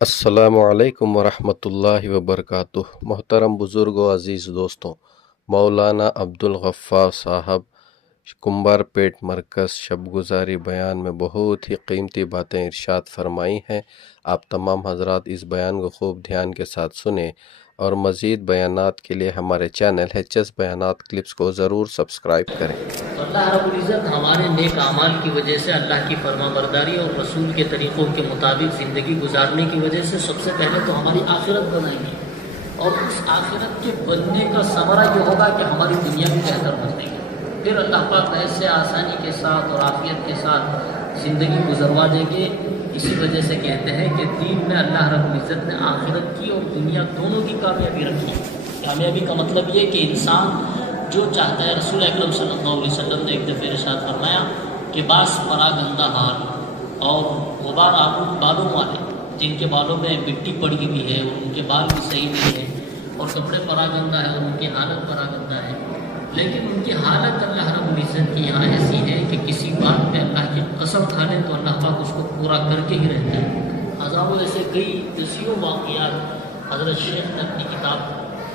السلام علیکم ورحمۃ اللہ وبرکاتہ۔ محترم بزرگ و عزیز دوستوں، مولانا عبدالغفار صاحب کمبار پیٹ مرکز شب گزاری بیان میں بہت ہی قیمتی باتیں ارشاد فرمائی ہیں۔ آپ تمام حضرات اس بیان کو خوب دھیان کے ساتھ سنیں اور مزید بیانات کے لیے ہمارے چینل HS بیانات کلپس کو ضرور سبسکرائب کریں۔ اللہ رب العزت ہمارے نیک اعمال کی وجہ سے، اللہ کی فرما برداری اور رسول کے طریقوں کے مطابق زندگی گزارنے کی وجہ سے سب سے پہلے تو ہماری آخرت بنائیں گے، اور اس آخرت کے بننے کا ثمرہ یہ ہوگا کہ ہماری دنیا بھی بہتر بن گی۔ پھر اللہ پاک ایسے آسانی کے ساتھ اور عافیت کے ساتھ زندگی گزروا دیں گے۔ اسی وجہ سے کہتے ہیں کہ دین میں اللہ رب العزت نے آخرت کی اور دنیا دونوں کی کامیابی رکھی ہے۔ کامیابی کا مطلب یہ کہ انسان جو چاہتا ہے، رسول اکرم صلی اللہ علیہ وسلم نے ایک دفعہ ارشاد فرمایا کہ بعض پراگندہ حال اور غبار آلود بالوں والے، جن کے بالوں میں مٹی پڑی ہوئی ہے اور ان کے بال بھی صحیح نہیں ہیں اور کپڑے پراگندہ ہے اور ان کی حالت پراگندہ ہے، لیکن ان کی حالت اللہ رب العزت کی یہاں ایسی ہے کہ کسی بات پہ اللہ کی قسم کھا لیں تو اللہ پاک اس کو پورا کر کے ہی رہتا ہے۔ ہزاروں ایسے کئی دسیوں واقعات حضرت شیخ نے اپنی کتاب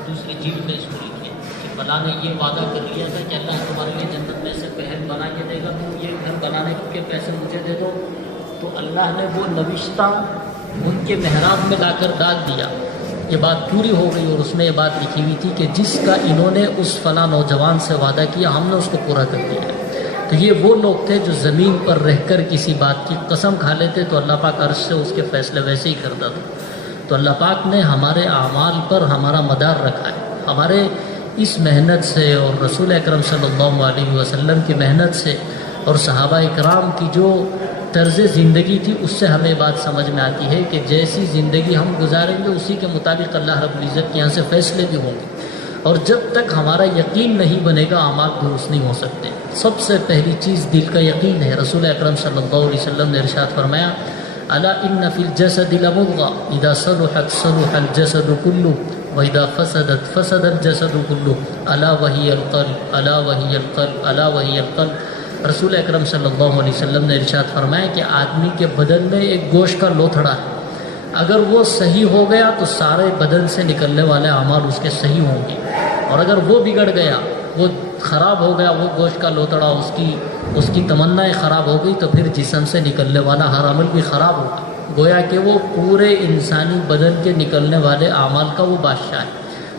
دوسری جلد میں اس کو لکھی کہ فلاں نے یہ وعدہ کر لیا تھا کہ اللہ تمہارے لیے جنت میں سے پہل بنا کے دے گا، تو یہ گھر بنانے کے پیسے مجھے دے دو، تو اللہ نے وہ نوشتہ ان کے محراب میں لا کر ڈال دیا۔ یہ بات پوری ہو گئی اور اس میں یہ بات لکھی ہوئی تھی کہ جس کا انہوں نے اس فلاں نوجوان سے وعدہ کیا، ہم نے اس کو پورا کر دیا ہے۔ تو یہ وہ لوگ تھے جو زمین پر رہ کر کسی بات کی قسم کھا لیتے تو اللہ پاک عرش سے اس کے فیصلے ویسے ہی کرتا تھا۔ تو اللہ پاک نے ہمارے اعمال پر ہمارا مدار رکھا ہے۔ ہمارے اس محنت سے اور رسول اکرم صلی اللہ علیہ وسلم کی محنت سے اور صحابہ اکرام کی جو طرز زندگی تھی، اس سے ہمیں بات سمجھ میں آتی ہے کہ جیسی زندگی ہم گزاریں گے اسی کے مطابق اللہ رب العزت کے یہاں سے فیصلے بھی ہوں گے، اور جب تک ہمارا یقین نہیں بنے گا اعمال درست نہیں ہو سکتے۔ سب سے پہلی چیز دل کا یقین ہے۔ رسول اکرم صلی اللہ علیہ وسلم نے ارشاد فرمایا، الا ان فی الجسد لمضغۃ اذا صلحت صلح الجسد كله واذا فسدت فسد الجسد كله الا وهي القلب الا وهي القلب الا وهي القلب۔ رسول اکرم صلی اللہ علیہ وسلم نے ارشاد فرمایا کہ آدمی کے بدن میں ایک گوشت کا لوتھڑا ہے، اگر وہ صحیح ہو گیا تو سارے بدن سے نکلنے والے اعمال اس کے صحیح ہوں گے، اور اگر وہ بگڑ گیا، وہ خراب ہو گیا، وہ گوشت کا لوتھڑا اس کی تمنائیں خراب ہو گئی، تو پھر جسم سے نکلنے والا ہر عمل بھی خراب ہوگا۔ گویا کہ وہ پورے انسانی بدن کے نکلنے والے اعمال کا وہ بادشاہ ہے،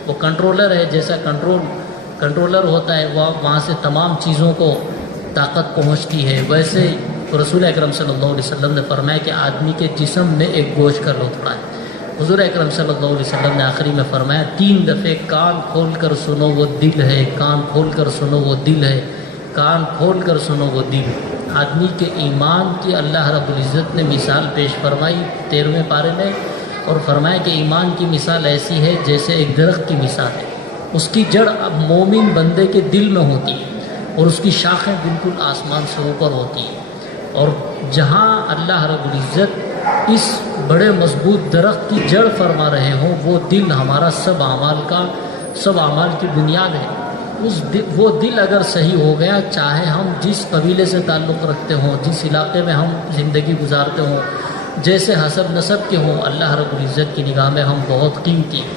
وہ کنٹرولر ہے۔ جیسا کنٹرولر ہوتا ہے، وہاں سے تمام چیزوں کو طاقت پہنچتی ہے، ویسے رسول اکرم صلی اللہ علیہ وسلم نے فرمایا کہ آدمی کے جسم میں ایک گوشت کا لوتھڑا ہے۔ حضور اکرم صلی اللہ علیہ وسلم نے آخری میں فرمایا 3 دفعے کان کھول کر سنو وہ دل ہے، کان کھول کر سنو وہ دل ہے، کان کھول کر سنو وہ دل ہے۔ آدمی کے ایمان کی اللہ رب العزت نے مثال پیش فرمائی 13ویں پارے میں، اور فرمایا کہ ایمان کی مثال ایسی ہے جیسے ایک درخت کی مثال ہے، اس کی جڑ اب مومن بندے کے دل میں ہوتی ہے اور اس کی شاخیں بالکل آسمان سے اوپر ہوتی ہیں، اور جہاں اللہ رب العزت اس بڑے مضبوط درخت کی جڑ فرما رہے ہوں، وہ دل ہمارا سب اعمال کی بنیاد ہے۔ وہ دل اگر صحیح ہو گیا، چاہے ہم جس قبیلے سے تعلق رکھتے ہوں، جس علاقے میں ہم زندگی گزارتے ہوں، جیسے حسب نسب کے ہوں، اللہ رب العزت کی نگاہ میں ہم بہت قیمتی ہیں۔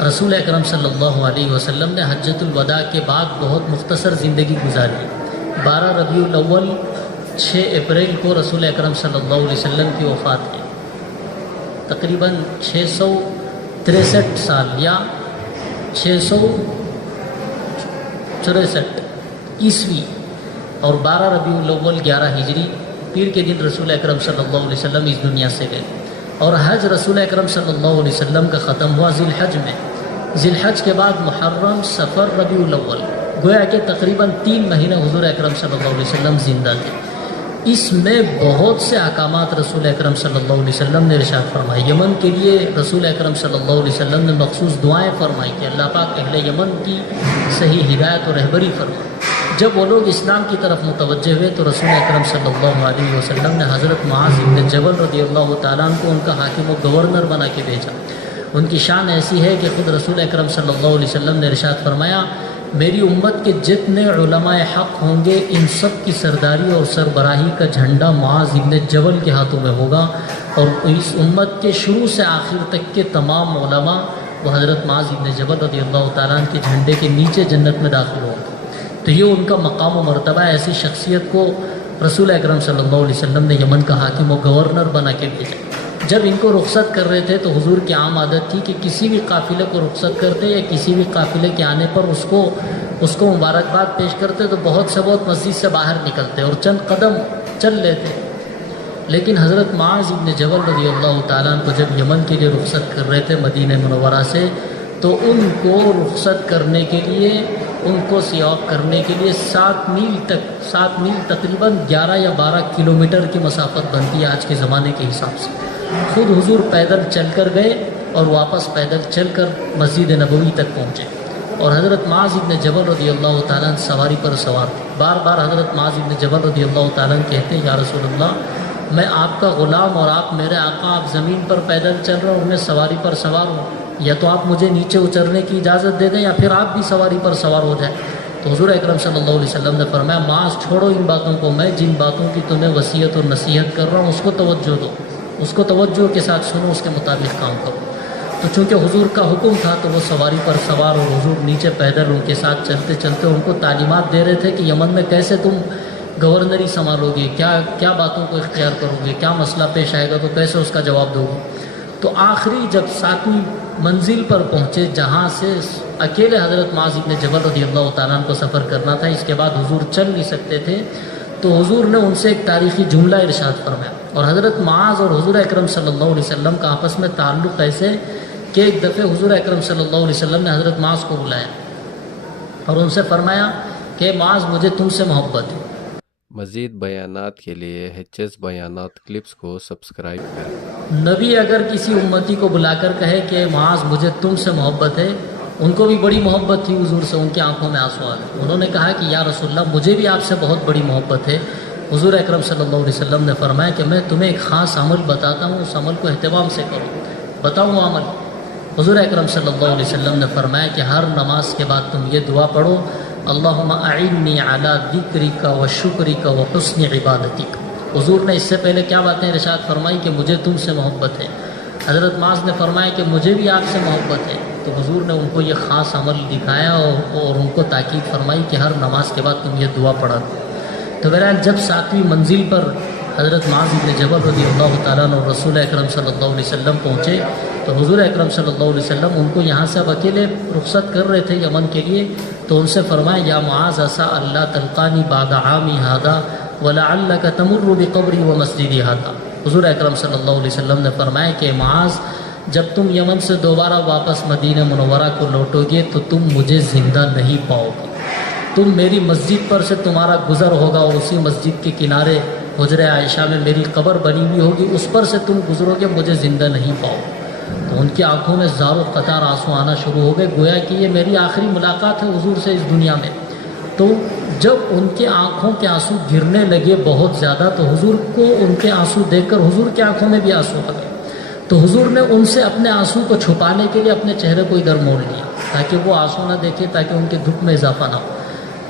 رسول اکرم صلی اللہ علیہ وسلم نے حجۃ الوداع کے بعد بہت مختصر زندگی گزاری۔ 12 ربیع الاول 6 اپریل کو رسول اکرم صلی اللہ علیہ وسلم کی وفات ہے۔ تقریباً 663 سال یا 664 عیسوی، اور 12 ربیع الاول 11 ہجری پیر کے دن رسول اکرم صلی اللہ علیہ وسلم اس دنیا سے گئے، اور حج رسول اکرم صلی اللہ علیہ وسلم کا ختم ہوا ذی الحج میں۔ ذی الحج کے بعد محرم، صفر، ربیع الاول، گویا کہ تقریباً 3 مہینے حضور اکرم صلی اللہ علیہ وسلم زندہ تھے۔ اس میں بہت سے احکامات رسول اکرم صلی اللہ علیہ وسلم نے ارشاد فرمائے۔ یمن کے لیے رسول اکرم صلی اللہ علیہ وسلم نے مخصوص دعائیں فرمائی کہ اللہ پاک اہل یمن کی صحیح ہدایت اور رہبری فرمائے۔ جب وہ لوگ اسلام کی طرف متوجہ ہوئے تو رسول اکرم صلی اللہ علیہ وسلم نے حضرت معاذ بن جبل رضی اللہ تعالیٰ عنہ کو ان کا حاکم و گورنر بنا کے بھیجا۔ ان کی شان ایسی ہے کہ خود رسول اکرم صلی اللہ علیہ وسلم نے ارشاد فرمایا، میری امت کے جتنے علماء حق ہوں گے، ان سب کی سرداری اور سربراہی کا جھنڈا معاذ بن جبل کے ہاتھوں میں ہوگا، اور اس امت کے شروع سے آخر تک کے تمام علماء وہ حضرت معاذ بن جبل رضی اللہ تعالیٰ عنہ کے جھنڈے کے نیچے جنت میں داخل ہوں گے۔ تو یہ ان کا مقام و مرتبہ ہے۔ ایسی شخصیت کو رسول اکرم صلی اللہ علیہ وسلم نے یمن کا حاکم و گورنر بنا کے بھیجا۔ جب ان کو رخصت کر رہے تھے تو حضور کی عام عادت تھی کہ کسی بھی قافلے کو رخصت کرتے یا کسی بھی قافلے کے آنے پر اس کو مبارکباد پیش کرتے تو بہت سے بہت مسجد سے باہر نکلتے اور چند قدم چل لیتے۔ لیکن حضرت معاذ بن جبل رضی اللہ تعالیٰ عنہ کو جب یمن کے لیے رخصت کر رہے تھے مدینہ منورہ سے، تو ان کو رخصت کرنے کے لیے، ان کو سیاح کرنے کے لیے 7 میل تقریباً 11 یا 12 کلومیٹر کی مسافت بنتی ہے آج کے زمانے کے حساب سے۔ خود حضور پیدل چل کر گئے اور واپس پیدل چل کر مسجد نبوی تک پہنچے، اور حضرت معاذ بن جبل رضی اللہ تعالیٰ عنہ سواری پر سوار تھے۔ بار بار حضرت معاذ بن جبل رضی اللہ تعالیٰ عنہ کہتے ہیں، یا رسول اللہ، میں آپ کا غلام اور آپ میرے آقا، آپ زمین پر پیدل چل رہے اور میں سواری پر سوار ہوں، یا تو آپ مجھے نیچے اترنے کی اجازت دے دیں یا پھر آپ بھی سواری پر سوار ہو جائیں۔ تو حضور اکرم صلی اللہ علیہ وسلم نے فرمایا، معاذ چھوڑو ان باتوں کو، میں جن باتوں کی تمہیں وصیت اور نصیحت کر رہا ہوں اس کو توجہ دو، اس کو توجہ کے ساتھ سنو، اس کے مطابق کام کرو۔ تو چونکہ حضور کا حکم تھا تو وہ سواری پر سوار اور حضور نیچے پیدل ان کے ساتھ چلتے چلتے ان کو تعلیمات دے رہے تھے کہ یمن میں کیسے تم گورنری سنبھالو گے، کیا باتوں کو اختیار کرو گے، کیا مسئلہ پیش آئے گا تو کیسے اس کا جواب دو گے۔ تو آخری جب 7ویں منزل پر پہنچے جہاں سے اکیلے حضرت معاذ بن جبل رضی اللہ تعالیٰ عنہ کو سفر کرنا تھا، اس کے بعد حضور چل نہیں سکتے تھے، تو حضور نے ان سے ایک تاریخی جملہ ارشاد فرمایا۔ اور حضرت معاذ اور حضور اکرم صلی اللہ علیہ وسلم کا آپس میں تعلق ایسے کہ ایک دفعہ حضور اکرم صلی اللہ علیہ وسلم نے حضرت معاذ کو بلایا اور ان سے فرمایا کہ معاذ، مجھے تم سے محبت ہے۔ مزید بیانات کے لیے HS بیانات کلپس کو سبسکرائب کریں۔ نبی اگر کسی امتی کو بلا کر کہے کہ معاذ مجھے تم سے محبت ہے، ان کو بھی بڑی محبت تھی حضور سے، ان کی آنکھوں میں آنسو آ گئے۔ انہوں نے کہا کہ یا رسول اللہ، مجھے بھی آپ سے بہت بڑی محبت ہے۔ حضور اکرم صلی اللہ علیہ وسلم نے فرمایا کہ میں تمہیں ایک خاص عمل بتاتا ہوں، اس عمل کو اہتمام سے کرو۔ بتاؤں عمل؟ حضور اکرم صلی اللہ علیہ وسلم نے فرمایا کہ ہر نماز کے بعد تم یہ دعا پڑھو، اللہم اعنی علی ذکرک و شکرک و حسن عبادتک۔ حضور نے اس سے پہلے کیا باتیں ارشاد فرمائی کہ مجھے تم سے محبت ہے۔ حضرت معاذ نے فرمایا کہ مجھے بھی آپ سے محبت ہے۔ تو حضور نے ان کو یہ خاص عمل دکھایا اور ان کو تاکید فرمائی کہ ہر نماز کے بعد تم یہ دعا پڑھا۔ تو بہرحال جب 7ویں منزل پر حضرت معاذ بن جبل رضی اللہ تعالیٰ عنہ اور رسول اکرم صلی اللہ علیہ وسلم پہنچے تو حضور اکرم صلی اللہ علیہ وسلم ان کو یہاں سے اب اکیلے رخصت کر رہے تھے یمن کے لیے، تو ان سے فرمایا، یا معاذ عسیٰ اللہ تلقانی بعد عامی ھذا ولعلک تمر بقبری و مسجدی ھذا۔ حضور اکرم صلی اللہ علیہ وسلم نے فرمایا کہ معاذ، جب تم یمن سے دوبارہ واپس مدینہ منورہ کو لوٹو گے تو تم مجھے زندہ نہیں پاؤ گے، تم میری مسجد پر سے تمہارا گزر ہوگا اور اسی مسجد کے کنارے حجر عائشہ میں میری قبر بنی ہوئی ہوگی، اس پر سے تم گزرو گے، مجھے زندہ نہیں پاؤ۔ تو ان کی آنکھوں میں زار و قطار آنسو آنا شروع ہو گئے، گویا کہ یہ میری آخری ملاقات ہے حضور سے اس دنیا میں۔ تو جب ان کے آنکھوں کے آنسو گرنے لگے بہت زیادہ تو حضور کو ان کے آنسو دیکھ کر حضور کی آنکھوں میں بھی آنسو آ گئے۔ تو حضور نے ان سے اپنے آنسو کو چھپانے کے لیے اپنے چہرے کو ادھر موڑ لیا تاکہ وہ آنسو نہ دیکھے، تاکہ ان کے دکھ میں اضافہ نہ ہو۔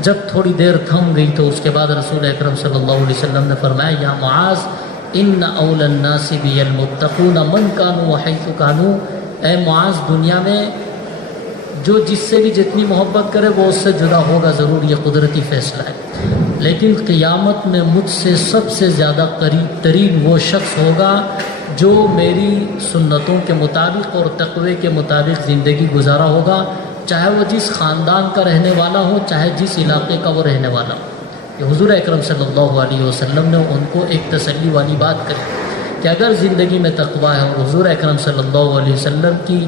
جب تھوڑی دیر تھم گئی تو اس کے بعد رسول اکرم صلی اللہ علیہ وسلم نے فرمایا، یا معاذ ان اول الناس بی المتقون من کانوا وحیث کانوا۔ اے معاذ، دنیا میں جو جس سے بھی جتنی محبت کرے وہ اس سے جدا ہوگا ضرور، یہ قدرتی فیصلہ ہے، لیکن قیامت میں مجھ سے سب سے زیادہ قریب ترین وہ شخص ہوگا جو میری سنتوں کے مطابق اور تقوی کے مطابق زندگی گزارا ہوگا، چاہے وہ جس خاندان کا رہنے والا ہو، چاہے جس علاقے کا وہ رہنے والا ہو۔ کہ حضور اکرم صلی اللہ علیہ وسلم نے ان کو ایک تسلی والی بات کہی کہ اگر زندگی میں تقوی ہے اور حضور اکرم صلی اللہ علیہ وسلم کی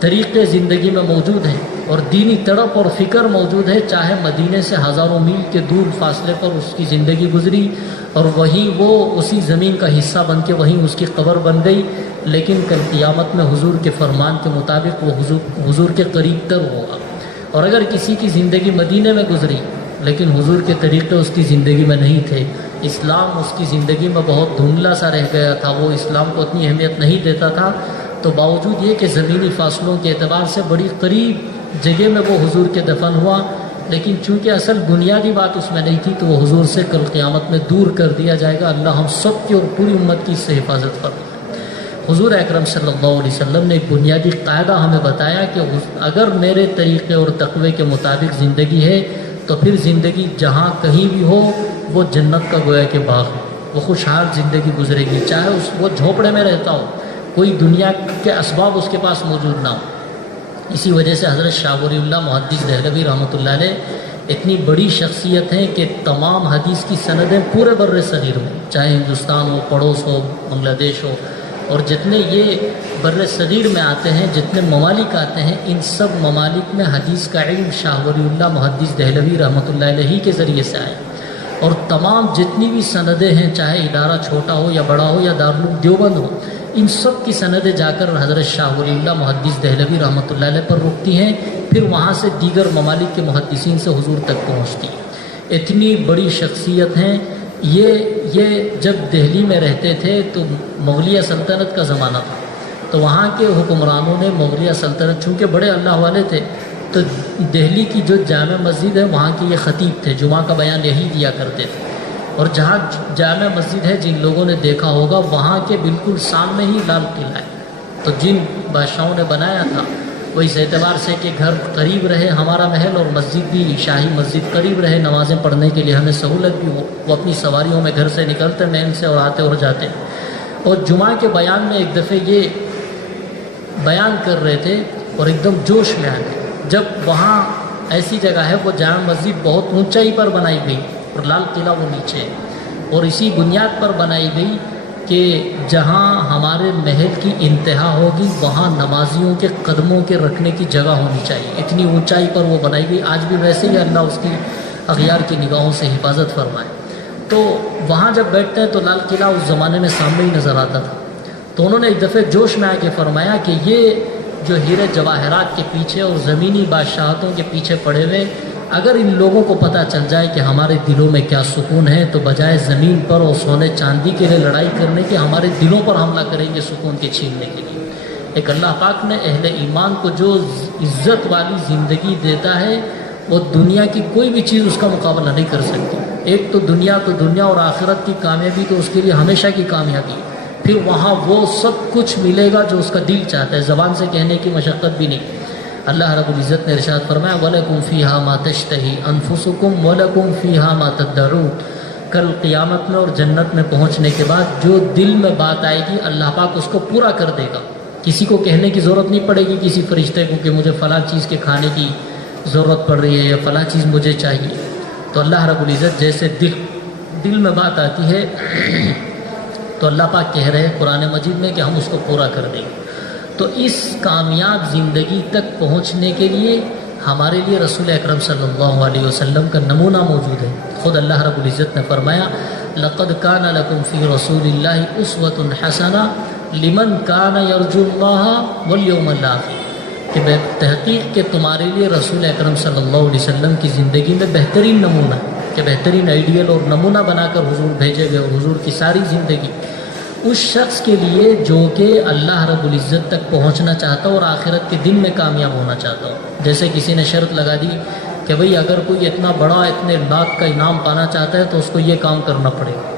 طریقے زندگی میں موجود ہیں اور دینی تڑپ اور فکر موجود ہے، چاہے مدینے سے ہزاروں میل کے دور فاصلے پر اس کی زندگی گزری اور وہیں وہ اسی زمین کا حصہ بن کے وہیں اس کی قبر بن گئی، لیکن کل قیامت میں حضور کے فرمان کے مطابق وہ حضور کے قریب تر ہوگا۔ اور اگر کسی کی زندگی مدینے میں گزری لیکن حضور کے طریقے اس کی زندگی میں نہیں تھے، اسلام اس کی زندگی میں بہت دھندلا سا رہ گیا تھا، وہ اسلام کو اتنی اہمیت نہیں دیتا تھا، تو باوجود یہ کہ زمینی فاصلوں کے اعتبار سے بڑی قریب جگہ میں وہ حضور کے دفن ہوا، لیکن چونکہ اصل بنیادی بات اس میں نہیں تھی تو وہ حضور سے کل قیامت میں دور کر دیا جائے گا۔ اللہ ہم سب کی اور پوری امت کی اس سے حفاظت فرمائے۔ حضور اکرم صلی اللہ علیہ وسلم نے ایک بنیادی قاعدہ ہمیں بتایا کہ اگر میرے طریقے اور تقوی کے مطابق زندگی ہے تو پھر زندگی جہاں کہیں بھی ہو وہ جنت کا گویا کہ باغ ہے، وہ خوشحال زندگی گزرے گی، چاہے وہ جھونپڑے میں رہتا ہو، کوئی دنیا کے اسباب اس کے پاس موجود نہ ہو۔ اسی وجہ سے حضرت شاہ ولی اللہ محدث دہلوی رحمۃ اللہ علیہ اتنی بڑی شخصیت ہیں کہ تمام حدیث کی سندیں پورے بر صغیر میں، چاہے ہندوستان ہو، پڑوس ہو، بنگلہ دیش ہو، اور جتنے یہ بر صغیر میں آتے ہیں، جتنے ممالک آتے ہیں، ان سب ممالک میں حدیث کا علم شاہ ولی اللہ محدث دہلوی رحمۃ اللہ علیہ کے ذریعے سے آیا، اور تمام جتنی بھی سندیں ہیں، چاہے ادارہ چھوٹا ہو یا بڑا ہو یا دارالعلوم دیوبند ہو، ان سب کی سندیں جا کر حضرت شاہ ولی اللہ محدث دہلوی رحمۃ اللہ علیہ پر رکتی ہیں، پھر وہاں سے دیگر ممالک کے محدثین سے حضور تک پہنچتی ہیں۔ اتنی بڑی شخصیت ہیں۔ یہ جب دہلی میں رہتے تھے تو مغلیہ سلطنت کا زمانہ تھا، تو وہاں کے حکمرانوں نے مغلیہ سلطنت چونکہ بڑے اللہ والے تھے، تو دہلی کی جو جامع مسجد ہے وہاں کے یہ خطیب تھے، جمعہ کا بیان یہی دیا کرتے تھے، اور جہاں جامع مسجد ہے جن لوگوں نے دیکھا ہوگا وہاں کے بالکل سامنے ہی لال قلعہ ہے، تو جن بادشاہوں نے بنایا تھا وہ اس اعتبار سے کہ گھر قریب رہے ہمارا محل، اور مسجد بھی شاہی مسجد قریب رہے، نمازیں پڑھنے کے لیے ہمیں سہولت بھی ہو، وہ اپنی سواریوں میں گھر سے نکلتے محل سے اور آتے اور جاتے۔ اور جمعہ کے بیان میں ایک دفعہ یہ بیان کر رہے تھے اور ایک دم جوش میں آ گئے، جب وہاں ایسی جگہ ہے، وہ جامع مسجد بہت اونچائی پر بنائی گئی اور لال قلعہ وہ نیچے ہے، اور اسی بنیاد پر بنائی گئی کہ جہاں ہمارے محل کی انتہا ہوگی وہاں نمازیوں کے قدموں کے رکھنے کی جگہ ہونی چاہیے، اتنی اونچائی پر وہ بنائی گئی۔ آج بھی ویسے ہی اللہ اس کی اغیار کی نگاہوں سے حفاظت فرمائے۔ تو وہاں جب بیٹھتے ہیں تو لال قلعہ اس زمانے میں سامنے ہی نظر آتا تھا، تو انہوں نے ایک دفعہ جوش میں آ کے فرمایا کہ یہ جو ہیرے جواہرات کے پیچھے اور زمینی بادشاہتوں کے پیچھے پڑے ہوئے، اگر ان لوگوں کو پتہ چل جائے کہ ہمارے دلوں میں کیا سکون ہے تو بجائے زمین پر اور سونے چاندی کے لیے لڑائی کرنے کے ہمارے دلوں پر حملہ کریں گے سکون کے چھیننے کے لیے۔ ایک اللہ پاک نے اہل ایمان کو جو عزت والی زندگی دیتا ہے وہ دنیا کی کوئی بھی چیز اس کا مقابلہ نہیں کر سکتی۔ ایک تو دنیا اور آخرت کی کامیابی تو اس کے لیے ہمیشہ کی کامیابی ہے، پھر وہاں وہ سب کچھ ملے گا جو اس کا دل چاہتا ہے، زبان سے کہنے کی مشقت بھی نہیں۔ اللہ رب العزت نے ارشاد فرمایا وَلَكُمْ فِيهَا مَا تَشْتَهِي أَنفُسُكُمْ وَلَكُمْ فِيهَا مَا تَدَّعُونَ۔ کل قیامت میں اور جنت میں پہنچنے کے بعد جو دل میں بات آئے گی اللہ پاک اس کو پورا کر دے گا، کسی کو کہنے کی ضرورت نہیں پڑے گی کسی فرشتے کو کہ مجھے فلاں چیز کے کھانے کی ضرورت پڑ رہی ہے یا فلاں چیز مجھے چاہیے۔ تو اللہ رب العزت جیسے دل میں بات آتی ہے تو اللہ پاک کہہ رہے ہیں قرآن مجید میں کہ ہم اس کو پورا کر دیں گے۔ تو اس کامیاب زندگی تک پہنچنے کے لیے ہمارے لیے رسول اکرم صلی اللہ علیہ وسلم کا نمونہ موجود ہے۔ خود اللہ رب العزت نے فرمایا لَقَدْ كَانَ لَكُمْ فِي رَسُولِ اللَّهِ أُسْوَةٌ حَسَنَةٌ لِمَنْ كَانَ يَرْجُو اللَّهَ وَالْيَوْمَ الْآخِرَ، کہ بے تحقیق کہ تمہارے لیے رسول اکرم صلی اللہ علیہ وسلم کی زندگی میں بہترین نمونہ، کہ بہترین آئیڈیل اور نمونہ بنا کر حضور بھیجے گئے، اور حضور کی ساری زندگی اس شخص کے لیے جو کہ اللہ رب العزت تک پہنچنا چاہتا ہو اور آخرت کے دن میں کامیاب ہونا چاہتا ہو۔ جیسے کسی نے شرط لگا دی کہ بھئی اگر کوئی اتنا بڑا اتنے لاکھ کا انعام پانا چاہتا ہے تو اس کو یہ کام کرنا پڑے گا،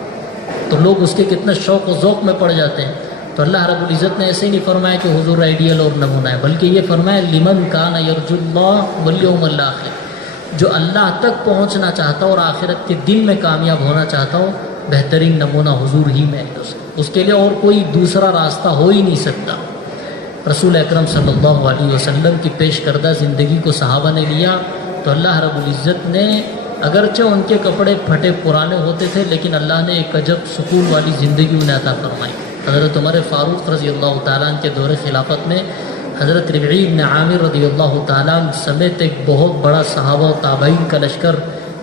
تو لوگ اس کے کتنے شوق و ذوق میں پڑ جاتے ہیں۔ تو اللہ رب العزت نے ایسے ہی نہیں فرمایا کہ حضور آئیڈیل اور نمونہ ہے، بلکہ یہ فرمایا لمن کان یرجو اللہ والیوم الآخر، جو اللہ تک پہنچنا چاہتا ہو اور آخرت کے دن میں کامیاب ہونا چاہتا ہو، بہترین نمونہ حضور ہی میں ہے، اس کے لیے اور کوئی دوسرا راستہ ہو ہی نہیں سکتا۔ رسول اکرم صلی اللہ علیہ وسلم کی پیش کردہ زندگی کو صحابہ نے لیا تو اللہ رب العزت نے اگرچہ ان کے کپڑے پھٹے پرانے ہوتے تھے لیکن اللہ نے ایک عجب سکون والی زندگی انہیں عطا فرمائی۔ حضرت عمر فاروق رضی اللہ تعالیٰ عنہ کے دور خلافت میں حضرت ربعی بن عامر رضی اللہ تعالیٰ عنہ سمیت ایک بہت بڑا صحابہ و تابعین کا لشکر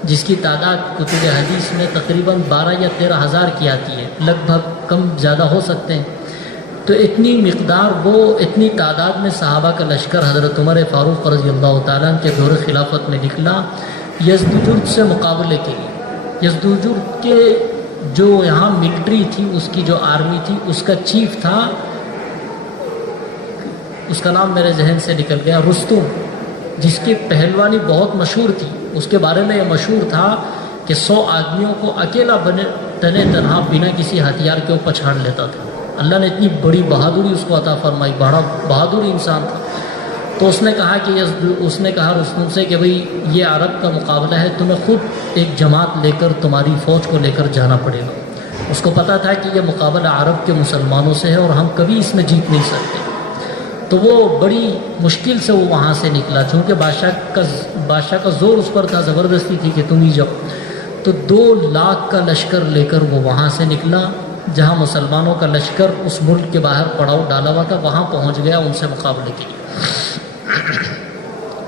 جس کی تعداد کتب حدیث میں تقریباً 12 یا 13 ہزار کی آتی ہے، لگ بھگ کم زیادہ ہو سکتے ہیں، تو اتنی مقدار اتنی تعداد میں صحابہ کا لشکر حضرت عمر فاروق رضی اللہ تعالیٰ عنہ کے دور خلافت میں نکلا یزدجرد سے مقابلے کے لیے۔ یزدجرد کے جو یہاں ملٹری تھی، اس کی جو آرمی تھی، اس کا چیف تھا، اس کا نام میرے ذہن سے نکل گیا، رستم، جس کی پہلوانی بہت مشہور تھی۔ اس کے بارے میں یہ مشہور تھا کہ 100 آدمیوں کو اکیلا تنے تنہا بنا کسی ہتھیار کے وہ پچھاڑ لیتا تھا۔ اللہ نے اتنی بڑی بہادری اس کو عطا فرمائی، بڑا بہادری انسان تھا۔ تو اس نے کہا کہ رستم سے کہ بھئی یہ عرب کا مقابلہ ہے، تمہیں خود ایک جماعت لے کر تمہاری فوج کو لے کر جانا پڑے گا۔ اس کو پتہ تھا کہ یہ مقابلہ عرب کے مسلمانوں سے ہے اور ہم کبھی اس میں جیت نہیں سکتے۔ تو وہ بڑی مشکل سے وہ وہاں سے نکلا، چونکہ بادشاہ کا زور اس پر تھا، زبردستی تھی کہ تم ہی جاؤ۔ تو 2 لاکھ کا لشکر لے کر وہ وہاں سے نکلا، جہاں مسلمانوں کا لشکر اس ملک کے باہر پڑاؤ ڈالا ہوا تھا، وہاں پہنچ گیا ان سے مقابلے کے لیے۔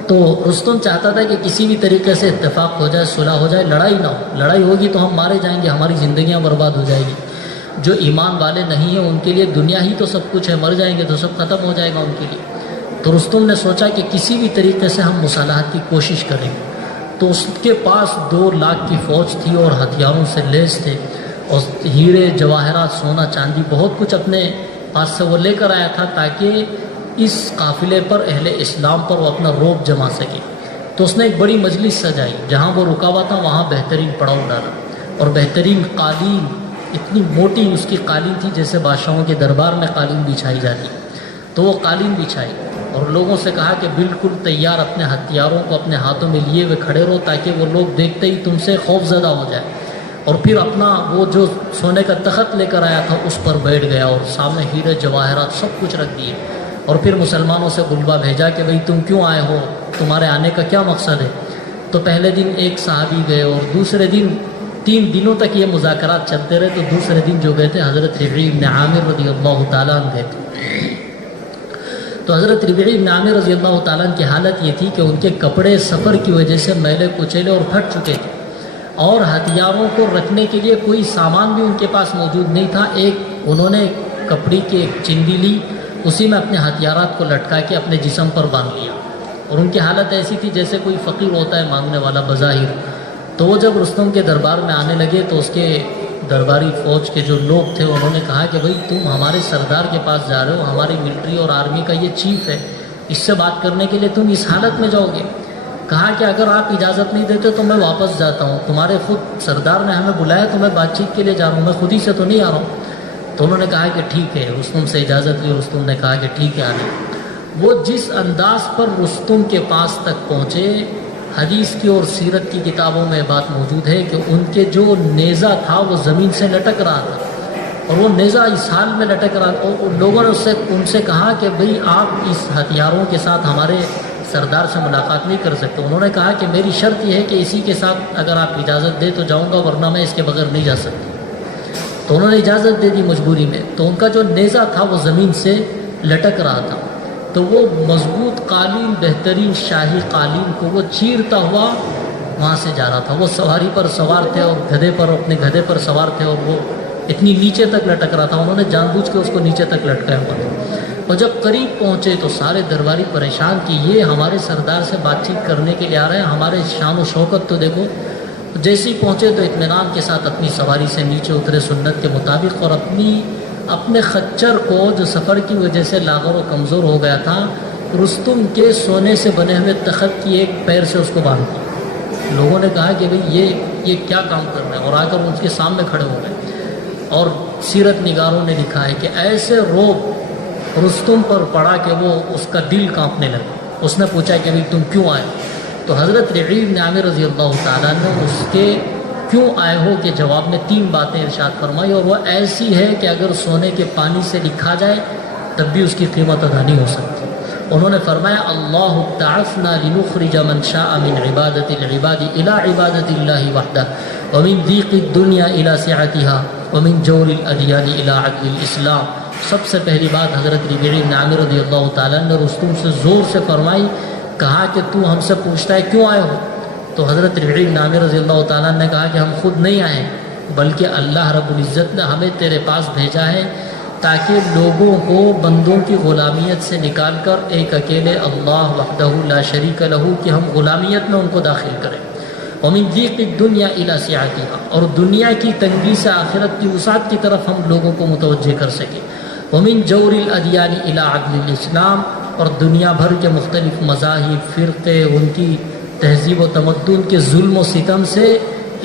تو رستم چاہتا تھا کہ کسی بھی طریقے سے اتفاق ہو جائے، صلح ہو جائے، لڑائی نہ ہو۔ لڑائی ہوگی تو ہم مارے جائیں گے، ہماری زندگیاں برباد ہو جائے گی۔ جو ایمان والے نہیں ہیں ان کے لیے دنیا ہی تو سب کچھ ہے، مر جائیں گے تو سب ختم ہو جائے گا ان کے لیے۔ تو رستم نے سوچا کہ کسی بھی طریقے سے ہم مصالحت کی کوشش کریں۔ تو اس کے پاس 2 لاکھ کی فوج تھی اور ہتھیاروں سے لیس تھے، اور ہیرے جواہرات، سونا چاندی، بہت کچھ اپنے پاس سے وہ لے کر آیا تھا تاکہ اس قافلے پر، اہل اسلام پر وہ اپنا رعب جما سکے۔ تو اس نے ایک بڑی مجلس سجائی، جہاں وہ رکا ہوا تھا وہاں بہترین پڑاؤ ڈالا، اور بہترین قالین، اتنی موٹی اس کی قالین تھی جیسے بادشاہوں کے دربار میں قالین بچھائی جاتی۔ تو وہ قالین بچھائی اور لوگوں سے کہا کہ بالکل تیار اپنے ہتھیاروں کو اپنے ہاتھوں میں لیے ہوئے کھڑے رہو، تاکہ وہ لوگ دیکھتے ہی تم سے خوف زدہ ہو جائے۔ اور پھر اپنا وہ جو سونے کا تخت لے کر آیا تھا اس پر بیٹھ گیا، اور سامنے ہیرے جواہرات سب کچھ رکھ دیے، اور پھر مسلمانوں سے بلوا بھیجا کہ بھئی تم کیوں آئے ہو، تمہارے آنے کا کیا مقصد ہے۔ تو پہلے دن ایک صحابی گئے، اور دوسرے دن 3 دنوں تک یہ مذاکرات چلتے رہے۔ تو دوسرے دن جو گئے تھے حضرت ربیع بن عامر رضی اللہ تعالیٰ عنہ گئے تھے۔ تو حضرت ربیع بن عامر رضی اللہ تعالیٰ عنہ کی حالت یہ تھی کہ ان کے کپڑے سفر کی وجہ سے میلے کچیلے اور پھٹ چکے تھے، اور ہتھیاروں کو رکھنے کے لیے کوئی سامان بھی ان کے پاس موجود نہیں تھا۔ انہوں نے کپڑی کی ایک چنڈی لی، اسی میں اپنے ہتھیارات کو لٹکا کے اپنے جسم پر باندھ لیا، اور ان کی حالت ایسی تھی جیسے کوئی فقیر ہوتا ہے مانگنے والا بظاہر۔ تو وہ جب رستم کے دربار میں آنے لگے تو اس کے درباری فوج کے جو لوگ تھے انہوں نے کہا کہ بھئی تم ہمارے سردار کے پاس جا رہے ہو، ہماری ملٹری اور آرمی کا یہ چیف ہے، اس سے بات کرنے کے لیے تم اس حالت میں جاؤ گے۔ کہا کہ اگر آپ اجازت نہیں دیتے تو میں واپس جاتا ہوں، تمہارے خود سردار نے ہمیں بلایا تو میں بات چیت کے لیے جا رہا ہوں، میں خود ہی سے تو نہیں آ رہا ہوں۔ تو انہوں نے کہا کہ ٹھیک ہے، رستم سے اجازت لی، رستم نے کہا کہ ٹھیک ہے آنے۔ وہ جس انداز پر رستم کے پاس تک پہنچے، حدیث کی اور سیرت کی کتابوں میں بات موجود ہے کہ ان کے جو نیزہ تھا وہ زمین سے لٹک رہا تھا، اور وہ نیزہ اس حال میں لٹک رہا تھا، اور لوگوں نے ان سے کہا کہ بھئی آپ اس ہتھیاروں کے ساتھ ہمارے سردار سے ملاقات نہیں کر سکتے۔ انہوں نے کہا کہ میری شرط یہ ہے کہ اسی کے ساتھ اگر آپ اجازت دیں تو جاؤں گا، ورنہ میں اس کے بغیر نہیں جا سکتا۔ تو انہوں نے اجازت دے دی مجبوری میں۔ تو ان کا جو نیزہ تھا وہ زمین سے لٹک رہا تھا، تو وہ مضبوط قالین، بہترین شاہی قالین کو وہ چیرتا ہوا وہاں سے جا رہا تھا۔ وہ سواری پر سوار تھے اور اپنے گدھے پر سوار تھے، اور وہ اتنی نیچے تک لٹک رہا تھا، انہوں نے جان بوجھ کے اس کو نیچے تک لٹکایا ہوا تھا۔ اور جب قریب پہنچے تو سارے درباری پریشان کہ یہ ہمارے سردار سے بات چیت کرنے کے لیے آ رہے ہیں، ہمارے شان و شوکت تو دیکھو۔ جیسے ہی پہنچے تو اطمینان کے ساتھ اپنی سواری سے نیچے اترے سنت کے مطابق، اور اپنے خچر کو جو سفر کی وجہ سے لاغر و کمزور ہو گیا تھا، رستم کے سونے سے بنے ہوئے تخت کی ایک پیر سے اس کو باندھ دیا۔ لوگوں نے کہا کہ بھئی یہ کیا کام کر رہے ہیں، اور آ کر ان کے سامنے کھڑے ہو گئے۔ اور سیرت نگاروں نے لکھا ہے کہ ایسے روب رستم پر پڑا کہ وہ اس کا دل کانپنے لگا۔ اس نے پوچھا کہ بھئی تم کیوں آئے؟ تو حضرت ربیع بن عامر رضی اللہ تعالیٰ نے اس کے کیوں آئے ہو کے جواب میں 3 باتیں ارشاد فرمائی، اور وہ ایسی ہے کہ اگر سونے کے پانی سے لکھا جائے تب بھی اس کی قیمت ادا نہیں ہو سکتی۔ انہوں نے فرمایا اللہ تعفنا لنخرج من شاء من عبادت العباد الى عبادت اللہ وحدہ ومن ضیق الدنیا الى سعتها ومن جور الادیان الى عدل الاسلام۔ سب سے پہلی بات حضرت ربیع بن عامر رضی اللہ تعالیٰ نے رستم سے زور سے فرمائی، کہا کہ تو ہم سے پوچھتا ہے کیوں آئے ہو؟ تو حضرت ربیع بن عامر رضی اللہ تعالیٰ نے کہا کہ ہم خود نہیں آئے، بلکہ اللہ رب العزت نے ہمیں تیرے پاس بھیجا ہے تاکہ لوگوں کو بندوں کی غلامیت سے نکال کر ایک اکیلے اللہ وحدہ لا شریک لہ کہ ہم غلامیت میں ان کو داخل کریں، ومن ضیق الدنیا الی سعتها، اور دنیا کی تنگی سے آخرت کی وسعت کی طرف ہم لوگوں کو متوجہ کر سکیں، ومن جور الادیان الی عدل الاسلام، اور دنیا بھر کے مختلف مذاہب، فرقے، ان کی تہذیب و تمدن کے ظلم و ستم سے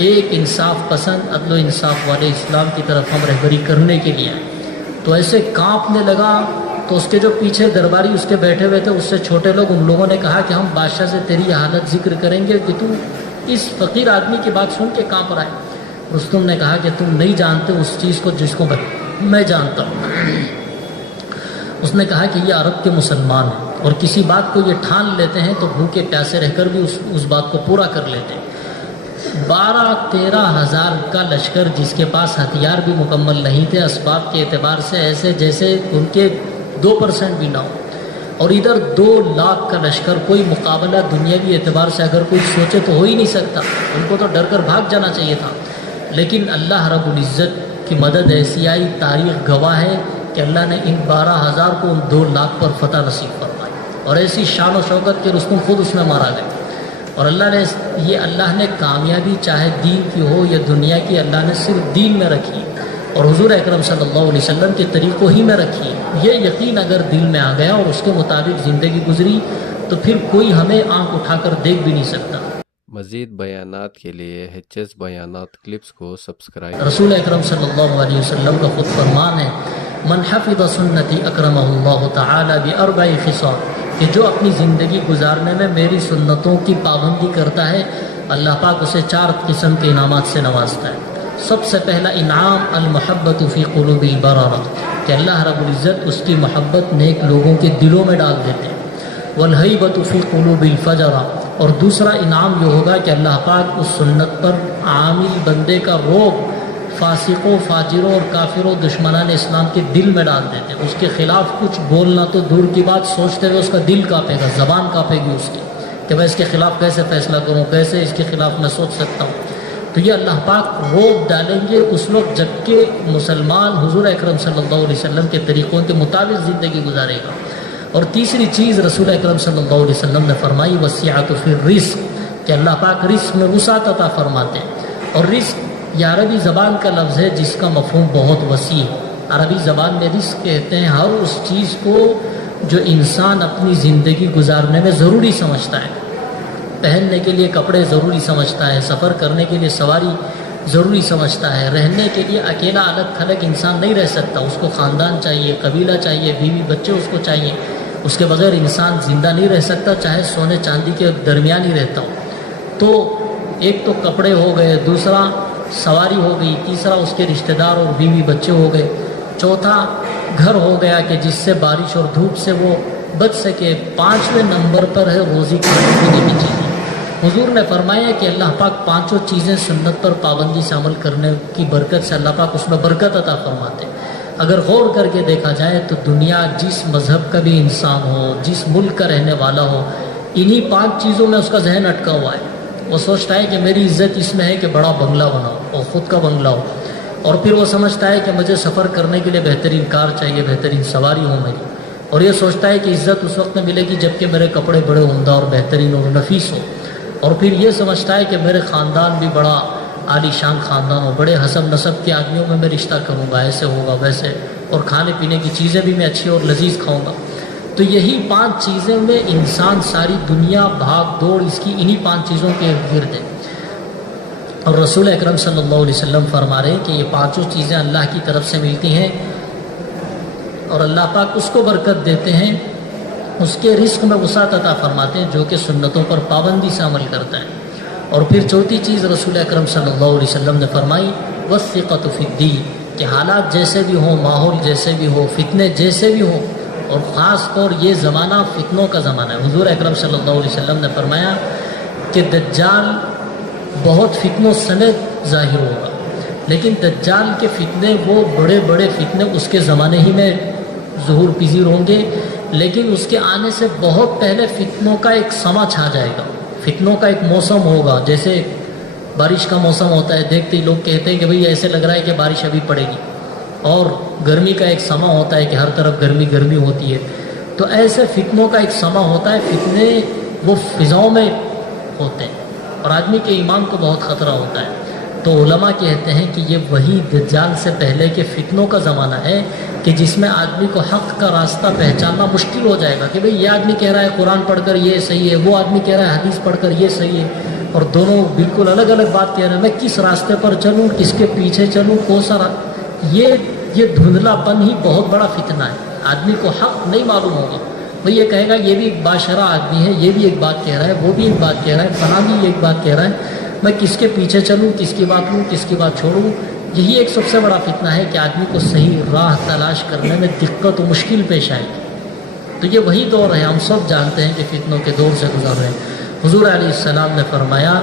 ایک انصاف پسند، عدل و انصاف والے اسلام کی طرف ہم رہبری کرنے کے لیے آئے۔ تو ایسے کانپنے لگا. تو اس کے جو پیچھے درباری اس کے بیٹھے ہوئے تھے، اس سے چھوٹے لوگ، ان لوگوں نے کہا کہ ہم بادشاہ سے تیری حالت ذکر کریں گے کہ تو اس فقیر آدمی کی بات سن کے کانپ رہا ہے. رستم نے کہا کہ تم نہیں جانتے اس چیز کو جس کو میں جانتا ہوں. اس نے کہا کہ یہ عرب کے مسلمان ہیں اور کسی بات کو یہ ٹھان لیتے ہیں تو بھوکے پیاسے رہ کر بھی اس بات کو پورا کر لیتے ہیں. 12-13 ہزار کا لشکر جس کے پاس ہتھیار بھی مکمل نہیں تھے، اسباب کے اعتبار سے ایسے جیسے ان کے 2% بھی نہ ہو، اور ادھر 2 لاکھ کا لشکر، کوئی مقابلہ دنیاوی اعتبار سے اگر کوئی سوچے تو ہو ہی نہیں سکتا. ان کو تو ڈر کر بھاگ جانا چاہیے تھا. لیکن اللہ رب العزت کی مدد ایسی آئی، تاریخ گواہ ہے کہ اللہ نے ان 12,000 کو ان 2 لاکھ پر فتح نصیب فرمائی، اور ایسی شان و شوکت کے رستم خود اس میں مارا گئے. اور اللہ نے کامیابی چاہے دین کی ہو یا دنیا کی، اللہ نے صرف دین میں رکھی اور حضور اکرم صلی اللہ علیہ وسلم کے طریقوں ہی میں رکھی. یہ یقین اگر دل میں آ گیا اور اس کے مطابق زندگی گزری تو پھر کوئی ہمیں آنکھ اٹھا کر دیکھ بھی نہیں سکتا. مزید بیانات کے لیے HS بیانات کلپس کو سبسکرائب. رسول اکرم صلی اللہ علیہ وسلم کا خود فرمان ہے، من حفظ سنتی اکرمہ اللہ تعالی باربع خصال، کہ جو اپنی زندگی گزارنے میں میری سنتوں کی پابندی کرتا ہے، اللہ پاک اسے 4 قسم کے انعامات سے نوازتا ہے. سب سے پہلا انعام المحبت فی قلوب البررہ، کہ اللہ رب العزت اس کی محبت نیک لوگوں کے دلوں میں ڈال دیتے ہیں. والہیبۃ فی قلوب الفجرہ، اور دوسرا انعام یہ ہوگا کہ اللہ پاک اس سنت پر عامل بندے کا رعب فاسقوں، فاجروں اور کافروں، دشمنان اسلام کے دل میں ڈال دیتے ہیں. اس کے خلاف کچھ بولنا تو دور کی بات، سوچتے ہوئے اس کا دل کانپے گا، زبان کانپے گی اس کی کہ میں اس کے خلاف کیسے فیصلہ کروں، کیسے اس کے خلاف میں سوچ سکتا ہوں. تو یہ اللہ پاک رعب ڈالیں گے اس وقت جب کہ مسلمان حضور اکرم صلی اللہ علیہ وسلم کے طریقوں کے مطابق زندگی گزارے گا. اور تیسری چیز رسول اکرم صلی اللہ علیہ وسلم نے فرمائی وسعت فی الرزق، کہ اللہ پاک رزق میں وسعت عطا فرماتے ہیں. اور رزق یہ عربی زبان کا لفظ ہے جس کا مفہوم بہت وسیع ہے. عربی زبان میں رزق کہتے ہیں ہر اس چیز کو جو انسان اپنی زندگی گزارنے میں ضروری سمجھتا ہے. پہننے کے لیے کپڑے ضروری سمجھتا ہے، سفر کرنے کے لیے سواری ضروری سمجھتا ہے، رہنے کے لیے اکیلا الگ تھلگ انسان نہیں رہ سکتا، اس کو خاندان چاہیے، قبیلہ چاہیے، بیوی بچے اس کو چاہیے. اس کے بغیر انسان زندہ نہیں رہ سکتا، چاہے سونے چاندی کے درمیان ہی رہتا ہو. تو ایک تو کپڑے ہو گئے، دوسرا سواری ہو گئی، تیسرا اس کے رشتہ دار اور بیوی بچے ہو گئے، چوتھا گھر ہو گیا کہ جس سے بارش اور دھوپ سے وہ بچ سکے، 5ویں نمبر پر ہے روزی کھانے پینے کی چیزیں. حضور نے فرمایا کہ اللہ پاک 5 چیزیں سنت پر پابندی سے عمل کرنے کی برکت سے اللہ پاک اس میں برکت عطا فرماتے ہیں. اگر غور کر کے دیکھا جائے تو دنیا جس مذہب کا بھی انسان ہو، جس ملک کا رہنے والا ہو، انہی 5 چیزوں میں اس کا ذہن اٹکا ہوا ہے. وہ سوچتا ہے کہ میری عزت اس میں ہے کہ بڑا بنگلہ بناؤ اور خود کا بنگلہ ہو، اور پھر وہ سمجھتا ہے کہ مجھے سفر کرنے کے لیے بہترین کار چاہیے، بہترین سواری ہو میری، اور یہ سوچتا ہے کہ عزت اس وقت میں ملے گی جب کہ میرے کپڑے بڑے عمدہ اور بہترین اور نفیس ہو، اور پھر یہ سمجھتا ہے کہ میرے خاندان بھی بڑا عالی شان خاندان ہو، بڑے حسب نسب کے آدمیوں میں میں رشتہ کروں گا، ایسے ہوگا ویسے، اور کھانے پینے کی چیزیں بھی میں اچھی اور لذیذ کھاؤں گا. تو یہی 5 چیزیں میں انسان ساری دنیا بھاگ دوڑ اس کی انہی 5 چیزوں کے گرد ہے. اور رسول اکرم صلی اللہ علیہ وسلم فرما رہے ہیں کہ یہ 5 چیزیں اللہ کی طرف سے ملتی ہیں اور اللہ پاک اس کو برکت دیتے ہیں، اس کے رزق میں وسعت عطا فرماتے ہیں جو کہ سنتوں پر پابندی سے عمل کرتا ہے. اور پھر چوتھی چیز رسول اکرم صلی اللہ علیہ وسلم نے فرمائی والثقۃ فی الدین، کہ حالات جیسے بھی ہوں، ماحول جیسے بھی ہو، فتنے جیسے بھی ہوں، اور خاص طور یہ زمانہ فتنوں کا زمانہ ہے. حضور اکرم صلی اللہ علیہ وسلم نے فرمایا کہ دجال بہت فتنوں سمیت ظاہر ہوگا، لیکن دجال کے فتنے وہ بڑے بڑے فتنے اس کے زمانے ہی میں ظہور پذیر ہوں گے، لیکن اس کے آنے سے بہت پہلے فتنوں کا ایک سما چھا جائے گا، فتنوں کا ایک موسم ہوگا. جیسے بارش کا موسم ہوتا ہے، دیکھتے ہی لوگ کہتے ہیں کہ بھئی ایسے لگ رہا ہے کہ بارش ابھی پڑے گی، اور گرمی کا ایک سما ہوتا ہے کہ ہر طرف گرمی گرمی ہوتی ہے. تو ایسے فتنوں کا ایک سما ہوتا ہے، فتنے وہ فضاؤں میں ہوتے ہیں اور آدمی کے ایمان کو بہت خطرہ ہوتا ہے. تو علماء کہتے ہیں کہ یہ وہی دجال سے پہلے کے فتنوں کا زمانہ ہے کہ جس میں آدمی کو حق کا راستہ پہچاننا مشکل ہو جائے گا کہ بھئی یہ آدمی کہہ رہا ہے قرآن پڑھ کر یہ صحیح ہے، وہ آدمی کہہ رہا ہے حدیث پڑھ کر یہ صحیح ہے، اور دونوں بالکل الگ الگ بات کہہ رہے ہیں. میں کس راستے پر چلوں، کس کے پیچھے چلوں، کون سا یہ یہ دھندلا پن ہی بہت بڑا فتنہ ہے. آدمی کو حق نہیں معلوم ہوگا، وہ یہ کہے گا یہ بھی ایک باشرہ آدمی ہے، یہ بھی ایک بات کہہ رہا ہے، وہ بھی ایک بات کہہ رہا ہے، فلاں بھی ایک بات کہہ رہا ہے، میں کس کے پیچھے چلوں، کس کی بات لوں، کس کی بات چھوڑوں. یہی ایک سب سے بڑا فتنہ ہے کہ آدمی کو صحیح راہ تلاش کرنے میں دقت و مشکل پیش آئے گی. تو یہ وہی دور ہے، ہم سب جانتے ہیں کہ فتنوں کے دور سے گزر رہے ہیں. حضور علیہ السلام نے فرمایا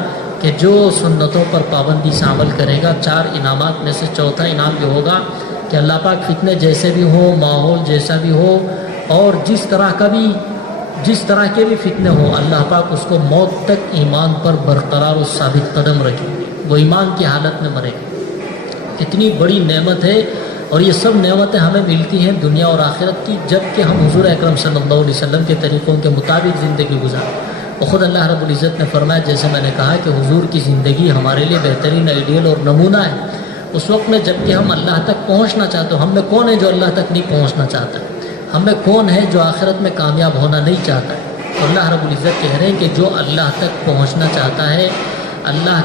کہ جو سنتوں پر پابندی سے عمل کرے گا، 4 انعامات میں سے چوتھا انعام یہ ہوگا کہ اللہ پاک فتنے جیسے بھی ہو، ماحول جیسا بھی ہو، اور جس طرح کے بھی فتنے ہوں، اللہ پاک اس کو موت تک ایمان پر برقرار و ثابت قدم رکھے گی، وہ ایمان کی حالت میں مرے گا. کتنی بڑی نعمت ہے، اور یہ سب نعمتیں ہمیں ملتی ہیں دنیا اور آخرت کی، جب کہ ہم حضور اکرم صلی اللہ علیہ وسلم کے طریقوں کے مطابق زندگی گزاریں. اور خود اللہ رب العزت نے فرمایا، جیسے میں نے کہا کہ حضور کی زندگی ہمارے لیے بہترین آئیڈیل اور نمونہ ہے. اس وقت میں جب کہ ہم اللہ تک پہنچنا چاہتے ہم میں کون ہے جو اللہ تک نہیں پہنچنا چاہتا؟ ہم میں کون ہے جو آخرت میں کامیاب ہونا نہیں چاہتا؟ اللہ رب العزت کہہ رہے ہیں کہ جو اللہ تک پہنچنا چاہتا ہے، اللہ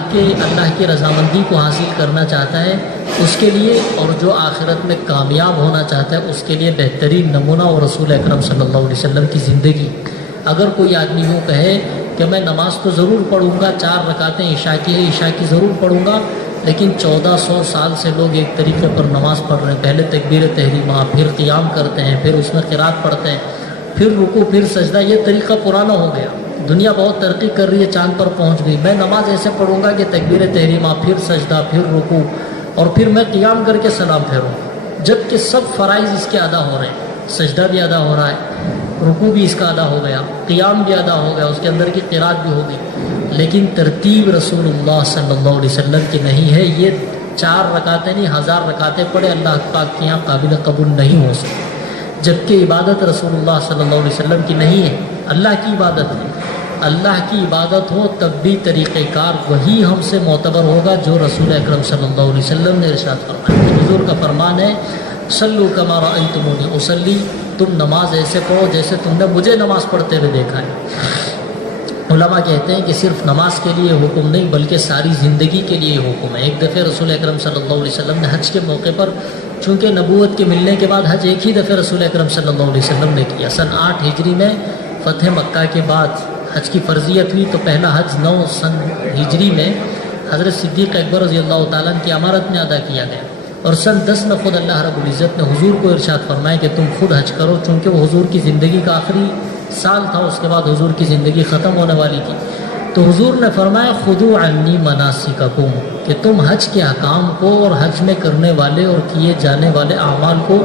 کی رضامندی کو حاصل کرنا چاہتا ہے، اس کے لیے، اور جو آخرت میں کامیاب ہونا چاہتا ہے اس کے لیے بہترین نمونہ اور رسول اکرم صلی اللہ علیہ وسلم کی زندگی. اگر کوئی آدمی یوں کہے کہ میں نماز تو ضرور پڑھوں گا، 4 رکعتیں عشاء کی ہے، عشاء کی ضرور پڑھوں گا، لیکن 1400 سال سے لوگ ایک طریقے پر نماز پڑھ رہے ہیں، پہلے تکبیر تحریمہ، پھر قیام کرتے ہیں، پھر اس میں قرات پڑھتے ہیں، پھر رکوع، پھر سجدہ، یہ طریقہ پرانا ہو گیا. دنیا بہت ترقی کر رہی ہے، چاند پر پہنچ گئی. میں نماز ایسے پڑھوں گا کہ تکبیر تحریمہ، پھر سجدہ، پھر رکوع، اور پھر میں قیام کر کے سلام پھیروں، جب کہ سب فرائض اس کے ادا ہو رہے ہیں. سجدہ بھی ادا ہو رہا ہے، رکوع بھی اس کا ادا ہو گیا، قیام بھی ادا ہو گیا، اس کے اندر کی قرات بھی ہو گئی، لیکن ترتیب رسول اللہ صلی اللہ علیہ وسلم کی نہیں ہے. یہ 4 رکعتیں نہیں، 1000 رکعتیں پڑھے، اللہ پاک کے یہاں قابل قبول نہیں ہو سکتی، جبکہ عبادت رسول اللہ صلی اللہ علیہ وسلم کی نہیں ہے، اللہ کی عبادت ہے. اللہ کی عبادت ہو تب بھی طریقہ کار وہی ہم سے معتبر ہوگا جو رسول اکرم صلی اللہ علیہ وسلم نے ارشاد فرمایا. حضور کا فرمان ہے، صلو کما رأیتمونی اصلی، تم نماز ایسے پڑھو جیسے تم نے مجھے نماز پڑھتے ہوئے دیکھا ہے. علماء کہتے ہیں کہ صرف نماز کے لیے حکم نہیں بلکہ ساری زندگی کے لیے حکم ہے. ایک دفعہ رسول اکرم صلی اللہ علیہ وسلم نے حج کے موقع پر، چونکہ نبوت کے ملنے کے بعد حج ایک ہی دفعہ رسول اکرم صلی اللہ علیہ وسلم نے کیا. سن 8 ہجری میں فتح مکہ کے بعد حج کی فرضیت ہوئی، تو پہلا حج 9 سن ہجری میں حضرت صدیق اکبر رضی اللہ تعالیٰ عنہ کی امارت میں ادا کیا گیا. اور سن 10 میں خود اللہ رب العزت نے حضور کو ارشاد فرمایا کہ تم خود حج کرو، چونکہ وہ حضور کی زندگی کا آخری سال تھا، اس کے بعد حضور کی زندگی ختم ہونے والی تھی. تو حضور نے فرمایا خذوا عنی مناسککم، کہ تم حج کے احکام کو اور حج میں کرنے والے اور کیے جانے والے اعمال کو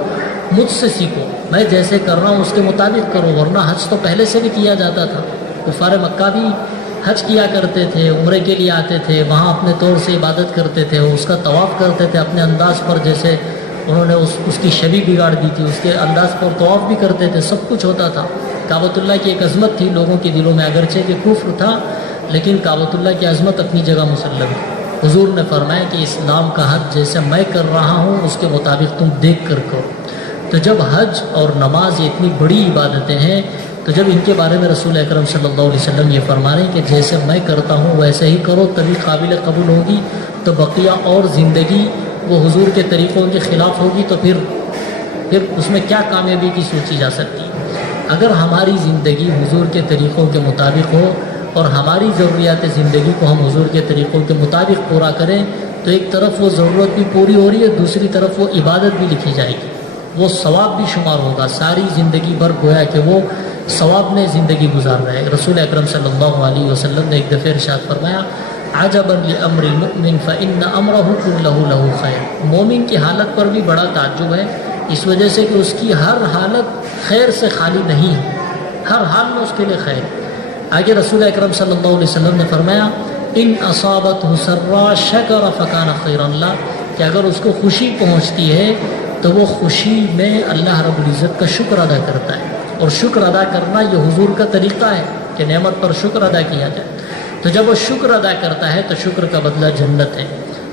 مجھ سے سیکھو، میں جیسے کر رہا ہوں اس کے مطابق کرو. ورنہ حج تو پہلے سے بھی کیا جاتا تھا، کفار مکہ بھی حج کیا کرتے تھے، عمرے کے لیے آتے تھے، وہاں اپنے طور سے عبادت کرتے تھے، اس کا طواف کرتے تھے اپنے انداز پر، جیسے انہوں نے اس کی شبیہ بگاڑ دی تھی، اس کے انداز پر طواف بھی کرتے تھے، سب کچھ ہوتا تھا. کعبۃ اللہ کی ایک عظمت تھی لوگوں کے دلوں میں، اگرچہ کہ کفر تھا لیکن کعبۃ اللہ کی عظمت اپنی جگہ مسلم ہے. حضور نے فرمایا کہ اسلام کا حج جیسے میں کر رہا ہوں اس کے مطابق تم دیکھ کر کرو. تو جب حج اور نماز یہ اتنی بڑی عبادتیں ہیں، تو جب ان کے بارے میں رسول اکرم صلی اللہ علیہ وسلم یہ فرما رہے ہیں کہ جیسے میں کرتا ہوں ویسے ہی کرو تبھی قابل قبول ہوگی، تو بقیہ اور زندگی وہ حضور کے طریقوں کے خلاف ہوگی، تو پھر اس میں کیا کامیابی کی سوچی جا سکتی ہے؟ اگر ہماری زندگی حضور کے طریقوں کے مطابق ہو اور ہماری ضروریات زندگی کو ہم حضور کے طریقوں کے مطابق پورا کریں، تو ایک طرف وہ ضرورت بھی پوری ہو رہی ہے، دوسری طرف وہ عبادت بھی لکھی جائے گی، وہ ثواب بھی شمار ہوگا. ساری زندگی بھر گویا کہ وہ ثواب میں زندگی گزار رہے ہیں. رسول اکرم صلی اللہ علیہ وسلم نے ایک دفعہ ارشاد فرمایا عجبا لامر المؤمن فان امره كله له خیر. مومن کی حالت پر بھی بڑا تعجب ہے، اس وجہ سے کہ اس کی ہر حالت خیر سے خالی نہیں ہے، ہر حال میں اس کے لیے خیر. آگے رسول اکرم صلی اللہ علیہ وسلم نے فرمایا ان اصابته سرا شکر فکان خیرا له، کہ اگر اس کو خوشی پہنچتی ہے تو وہ خوشی میں اللہ رب العزت کا شکر ادا کرتا ہے. اور شکر ادا کرنا یہ حضور کا طریقہ ہے کہ نعمت پر شکر ادا کیا جائے. تو جب وہ شکر ادا کرتا ہے تو شکر کا بدلہ جنت ہے.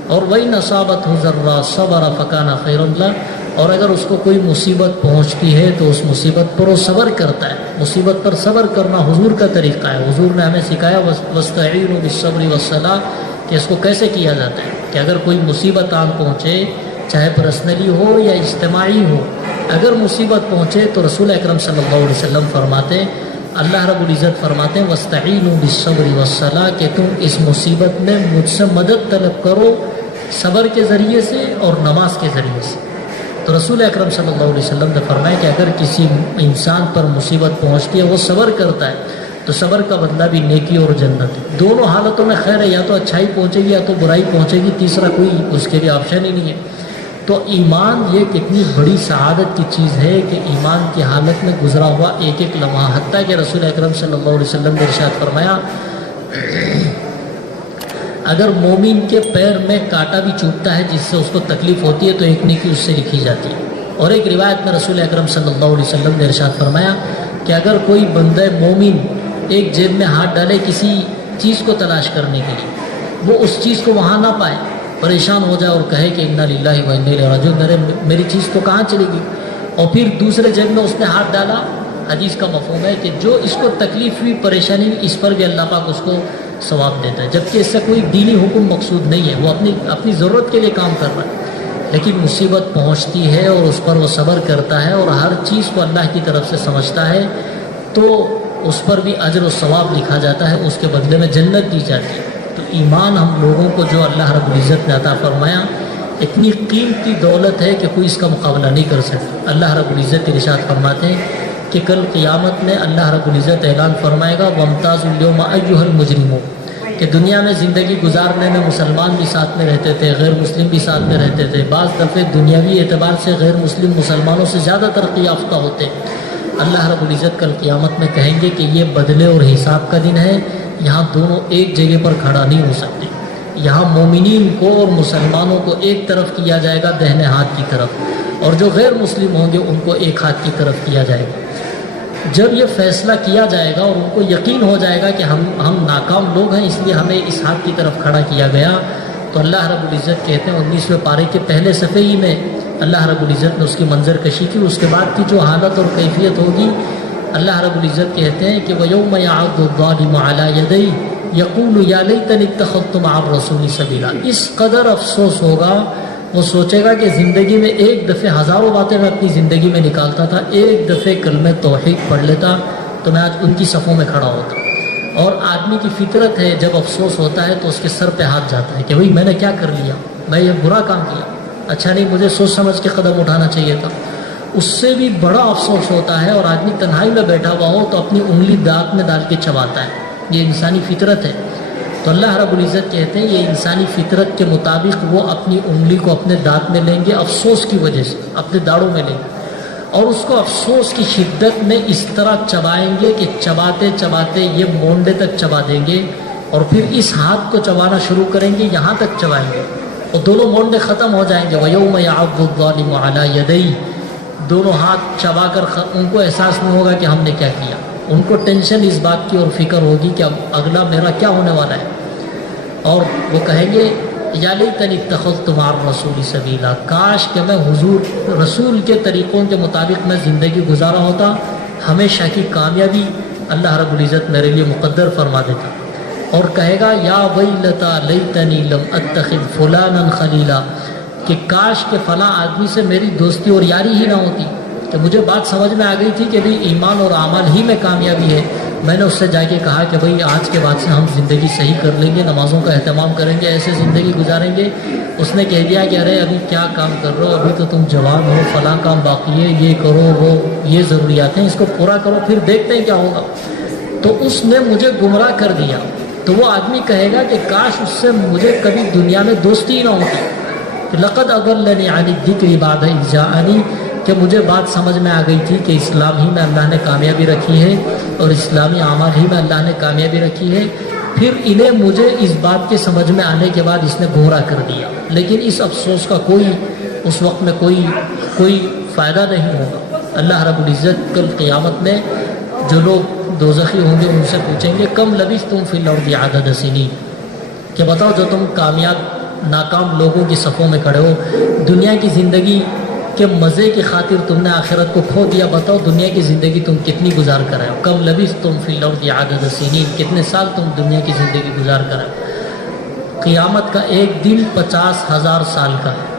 اور وہی نصابت ذرا صبر فکانہ خیر اللہ، اور اگر اس کو کوئی مصیبت پہنچتی ہے تو اس مصیبت پر وہ صبر کرتا ہے. مصیبت پر صبر کرنا حضور کا طریقہ ہے. حضور نے ہمیں سکھایا واستعینوا بالصبر والصلاۃ، کہ اس کو کیسے کیا جاتا ہے. کہ اگر کوئی مصیبت آن پہنچے چاہے پرسنلی ہو یا اجتماعی ہو، اگر مصیبت پہنچے تو رسول اکرم صلی اللہ علیہ وسلم فرماتے ہیں، اللہ رب العزت فرماتے ہیں وَاسْتَعِينُوا بِالصَّبْرِ وَالصَّلَاةِ کہ تم اس مصیبت میں مجھ سے مدد طلب کرو صبر کے ذریعے سے اور نماز کے ذریعے سے۔ تو رسول اکرم صلی اللہ علیہ وسلم نے فرمایا کہ اگر کسی انسان پر مصیبت پہنچتی ہے وہ صبر کرتا ہے تو صبر کا بدلہ بھی نیکی اور جنت ہے۔ دونوں حالتوں میں خیر ہے، یا تو اچھائی پہنچے گی یا تو برائی پہنچے گی، تیسرا کوئی اس کے لیے آپشن ہی نہیں ہے۔ تو ایمان یہ کتنی بڑی سعادت کی چیز ہے کہ ایمان کی حالت میں گزرا ہوا ایک ایک لمحہ، حتیٰ کہ رسول اکرم صلی اللہ علیہ وسلم نے ارشاد فرمایا اگر مومن کے پیر میں کانٹا بھی چوبتا ہے جس سے اس کو تکلیف ہوتی ہے تو ایک نیکی اس سے لکھی جاتی ہے۔ اور ایک روایت میں رسول اکرم صلی اللہ علیہ وسلم نے ارشاد فرمایا کہ اگر کوئی بندہ مومن ایک جیب میں ہاتھ ڈالے کسی چیز کو تلاش کرنے کے لیے، وہ اس چیز کو وہاں نہ پائے، پریشان ہو جائے اور کہے کہ انا للہ و انا الیہ راجعون، میری چیز تو کہاں چلے گی، اور پھر دوسرے جیب میں اس نے ہاتھ ڈالا، حدیث کا مفہوم ہے کہ جو اس کو تکلیف ہوئی پریشانی ہوئی اس پر بھی اللہ پاک اس کو ثواب دیتا ہے، جبکہ اس سے کوئی دینی حکم مقصود نہیں ہے، وہ اپنی ضرورت کے لیے کام کر رہا ہے، لیکن مصیبت پہنچتی ہے اور اس پر وہ صبر کرتا ہے اور ہر چیز کو اللہ کی طرف سے سمجھتا ہے تو اس پر بھی اجر و ثواب لکھا جاتا ہے، اس کے بدلے میں جنت دی جاتی ہے۔ تو ایمان ہم لوگوں کو جو اللہ رب العزت نے عطا فرمایا اتنی قیمتی دولت ہے کہ کوئی اس کا مقابلہ نہیں کر سکتا۔ اللہ رب العزت ارشاد فرماتے ہیں کہ کل قیامت میں اللہ رب العزت اعلان فرمائے گا وَامْتَازُوا الْيَوْمَ أَيُّهَا الْمُجْرِمُونَ کہ دنیا میں زندگی گزارنے میں مسلمان بھی ساتھ میں رہتے تھے، غیر مسلم بھی ساتھ میں رہتے تھے، بعض دفعے دنیاوی اعتبار سے غیر مسلم مسلمانوں سے زیادہ ترقی یافتہ ہوتے۔ اللہ رب العزت کل قیامت میں کہیں گے کہ یہ بدلے اور حساب کا دن ہے، یہاں دونوں ایک جگہ پر کھڑا نہیں ہو سکتے، یہاں مومنین کو اور مسلمانوں کو ایک طرف کیا جائے گا دہنے ہاتھ کی طرف، اور جو غیر مسلم ہوں گے ان کو ایک ہاتھ کی طرف کیا جائے گا۔ جب یہ فیصلہ کیا جائے گا اور ان کو یقین ہو جائے گا کہ ہم ناکام لوگ ہیں اس لیے ہمیں اس ہاتھ کی طرف کھڑا کیا گیا، تو اللہ رب العزت کہتے ہیں 19ویں پارے کے پہلے صفحے ہی میں اللہ رب العزت نے اس کی منظر کشی کی، اس کے بعد کی جو حالت اور کیفیت ہوگی اللہ رب العزت کہتے ہیں کہ وَيَوْمَ يَعَضُّ الظَّالِمُ عَلَىٰ يَدَيْهِ يَقُولُ يَا لَيْتَنِي اتَّخَذْتُ مَعَ الرَّسُولِ سَبِيلًا۔ اس قدر افسوس ہوگا، وہ سوچے گا کہ زندگی میں ایک دفعہ ہزاروں باتیں میں اپنی زندگی میں نکالتا تھا، ایک دفعہ کلمہ توحید پڑھ لیتا تو میں آج ان کی صفوں میں کھڑا ہوتا۔ اور آدمی کی فطرت ہے جب افسوس ہوتا ہے تو اس کے سر پہ ہاتھ جاتا ہے کہ بھئی میں نے کیا کر لیا، میں یہ برا کام کیا، اچھا نہیں، مجھے سوچ سمجھ کے قدم اٹھانا چاہیے تھا۔ اس سے بھی بڑا افسوس ہوتا ہے اور آدمی تنہائی میں بیٹھا ہوا ہو تو اپنی انگلی دانت میں ڈال کے چباتا ہے، یہ انسانی فطرت ہے۔ تو اللہ رب العزت کہتے ہیں یہ انسانی فطرت کے مطابق وہ اپنی انگلی کو اپنے دانت میں لیں گے، افسوس کی وجہ سے اپنے داڑوں میں لیں گے، اور اس کو افسوس کی شدت میں اس طرح چبائیں گے کہ چباتے چباتے یہ مونڈے تک چبا دیں گے، اور پھر اس ہاتھ کو چبانا شروع کریں گے، یہاں تک چبائیں گے اور دونوں مونڈے ختم ہو جائیں گے۔ وَيَوْمَ يَعَضُّ الظَّالِمُ عَلَىٰ يَدَيْهِ، دونوں ہاتھ چبا کر ان کو احساس نہیں ہوگا کہ ہم نے کیا کیا، ان کو ٹینشن اس بات کی اور فکر ہوگی کہ اب اگلا میرا کیا ہونے والا ہے، اور وہ کہیں گے یا لیتنی اتخذت مع الرسول سبیلا، کاش کہ میں حضور رسول کے طریقوں کے مطابق میں زندگی گزارا ہوتا، ہمیشہ کی کامیابی اللہ رب العزت میرے لیے مقدر فرما دیتا۔ اور کہے گا یا ویلتا لیتنی لم اتخذ فلانا خلیلا، کہ کاش کہ فلاں آدمی سے میری دوستی اور یاری ہی نہ ہوتی، کہ مجھے بات سمجھ میں آ گئی تھی کہ بھئی ایمان اور اعمال ہی میں کامیابی ہے، میں نے اس سے جا کے کہا کہ بھئی آج کے بعد سے ہم زندگی صحیح کر لیں گے، نمازوں کا اہتمام کریں گے، ایسے زندگی گزاریں گے۔ اس نے کہہ دیا کہ ارے ابھی کیا کام کر رہے ہو، ابھی تو تم جوان ہو، فلاں کام باقی ہے، یہ کرو وہ یہ ضروریات ہیں، اس کو پورا کرو پھر دیکھتے ہیں کیا ہوگا۔ تو اس نے مجھے گمراہ کر دیا، تو وہ آدمی کہے گا کہ کاش اس سے مجھے کبھی دنیا میں دوستی ہی نہ ہوتی، لقد اضلنی عن الذکر بعد اذ جاءنی، کہ مجھے بات سمجھ میں آ گئی تھی کہ اسلام ہی میں اللہ نے کامیابی رکھی ہے اور اسلامی اعمال ہی میں اللہ نے کامیابی رکھی ہے، پھر انہیں مجھے اس بات کے سمجھ میں آنے کے بعد اس نے گمراہ کر دیا۔ لیکن اس افسوس کا اس وقت میں کوئی فائدہ نہیں ہوگا۔ اللہ رب العزت کل قیامت میں جو لوگ دوزخی ہوں گے ان سے پوچھیں گے کم لبثتم فی الارض عدد سنین، کہ بتاؤ جو تم کامیاب ناکام لوگوں کی صفوں میں کھڑے ہو، دنیا کی زندگی کے مزے کی خاطر تم نے آخرت کو کھو دیا، بتاؤ دنیا کی زندگی تم کتنی گزار کر رہے ہو، کم لبثتم فی الارض عدد سنین، کتنے سال تم دنیا کی زندگی گزار کر رہے ہو۔ قیامت کا ایک دن 50,000 سال کا ہے،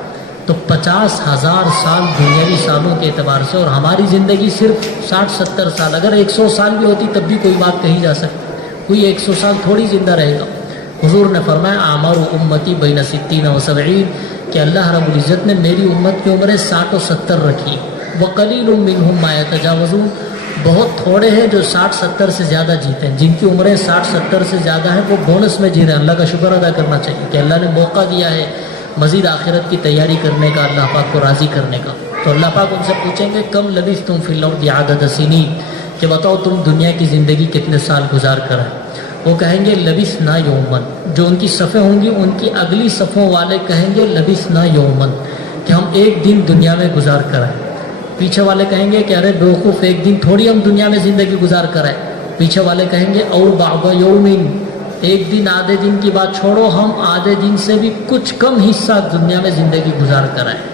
تو 50,000 سال دنیاوی سالوں کے اعتبار سے، اور ہماری زندگی صرف 60-70 سال، اگر 100 سال بھی ہوتی تب بھی کوئی بات کہی جا سکتی، کوئی 100 سال تھوڑی زندہ رہے گا۔ حضور نے فرمایا اعمار امتی بین 60 و 70، کہ اللہ رب العزت نے میری امت کی عمریں 60 و 70 رکھی، وقلیل منہم ما یتجاوزون، بہت تھوڑے ہیں جو 60-70 سے زیادہ جیتے ہیں، جن کی عمریں 60-70 سے زیادہ ہیں وہ بونس میں جی رہے ہیں۔ اللہ کا شکر ادا کرنا چاہیے کہ اللہ نے موقع دیا ہے مزید آخرت کی تیاری کرنے کا، اللہ پاک کو راضی کرنے کا۔ تو اللہ پاک ان سے پوچھیں گے کم لبثتم فی الارض عدد سنین، کہ بتاؤ تم دنیا کی زندگی کتنے سال گزار کر آئے۔ وہ کہیں گے لبثنا یومن، جو ان کی صفیں ہوں گی ان کی اگلی صفوں والے کہیں گے لبثنا یومن، کہ ہم ایک دن دنیا میں گزار کر آئے۔ پیچھے والے کہیں گے کہ ارے بیوقوف، ایک دن تھوڑی ہم دنیا میں زندگی گزار کر آئے۔ پیچھے والے کہیں گے اور بعض یومن، ایک دن آدھے دن کی بات چھوڑو، ہم آدھے دن سے بھی کچھ کم حصہ دنیا میں زندگی گزار کر آئے۔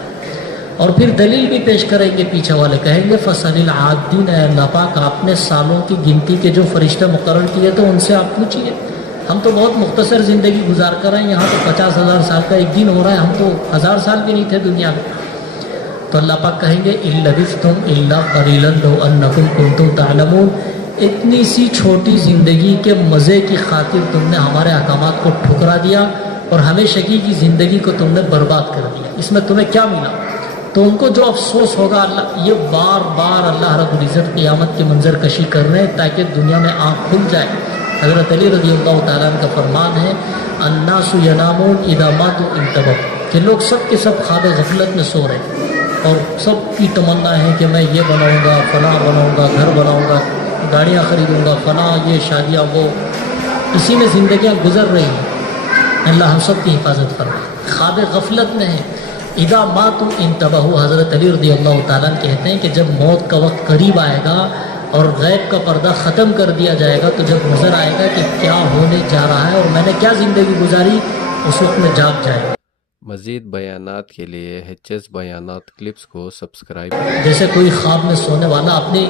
اور پھر دلیل بھی پیش کریں گے، پیچھے والے کہیں گے فصل العادین، اے اللہ پاک آپ نے سالوں کی گنتی کے جو فرشتے مقرر کیے تو ان سے آپ پوچھیے، ہم تو بہت مختصر زندگی گزار کر آئے، یہاں تو 50,000 سال کا ایک دن ہو رہا ہے، ہم تو 1000 سال بھی نہیں تھے دنیا میں۔ تو اللہ پاک کہیں گے ان لبثتم الا قلیلا لو انکم کنتم تعلمون، اتنی سی چھوٹی زندگی کے مزے کی خاطر تم نے ہمارے احکامات کو ٹھکرا دیا اور ہمیشگی کی زندگی کو تم نے برباد کر دیا، اس میں تمہیں کیا ملا؟ تو ان کو جو افسوس ہوگا، اللہ یہ بار بار اللہ رب العزت قیامت کی منظر کشی کر رہے ہیں تاکہ دنیا میں آنکھ کھل جائے۔ حضرت علی رضی اللہ تعالیٰ عنہ کا فرمان ہے الناس ینامون اذا ماتوا انتبہوا، کہ لوگ سب کے سب خواب غفلت میں سو رہے ہیں اور سب کی تمنا ہے کہ میں یہ بناؤں گا، فلاں بناؤں گا، گھر بناؤں گا، گاڑیاں خریدوں گا، فلاں یہ شادیاں، وہ اسی میں زندگیاں گزر رہی ہیں۔ اللہ ہم سب کی حفاظت فرمائے، خواب غفلت میں ہے۔ اذا ماتوا انتبہوا، حضرت علی رضی اللہ تعالیٰ کہتے ہیں کہ جب موت کا وقت قریب آئے گا اور غیب کا پردہ ختم کر دیا جائے گا تو جب نظر آئے گا کہ کیا ہونے جا رہا ہے اور میں نے کیا زندگی گزاری، اس وقت میں جاگ جائے گا۔ مزید بیانات کے لیے HS بیانات کلپس کو سبسکرائب کریں۔ جیسے کوئی خواب میں سونے والا اپنی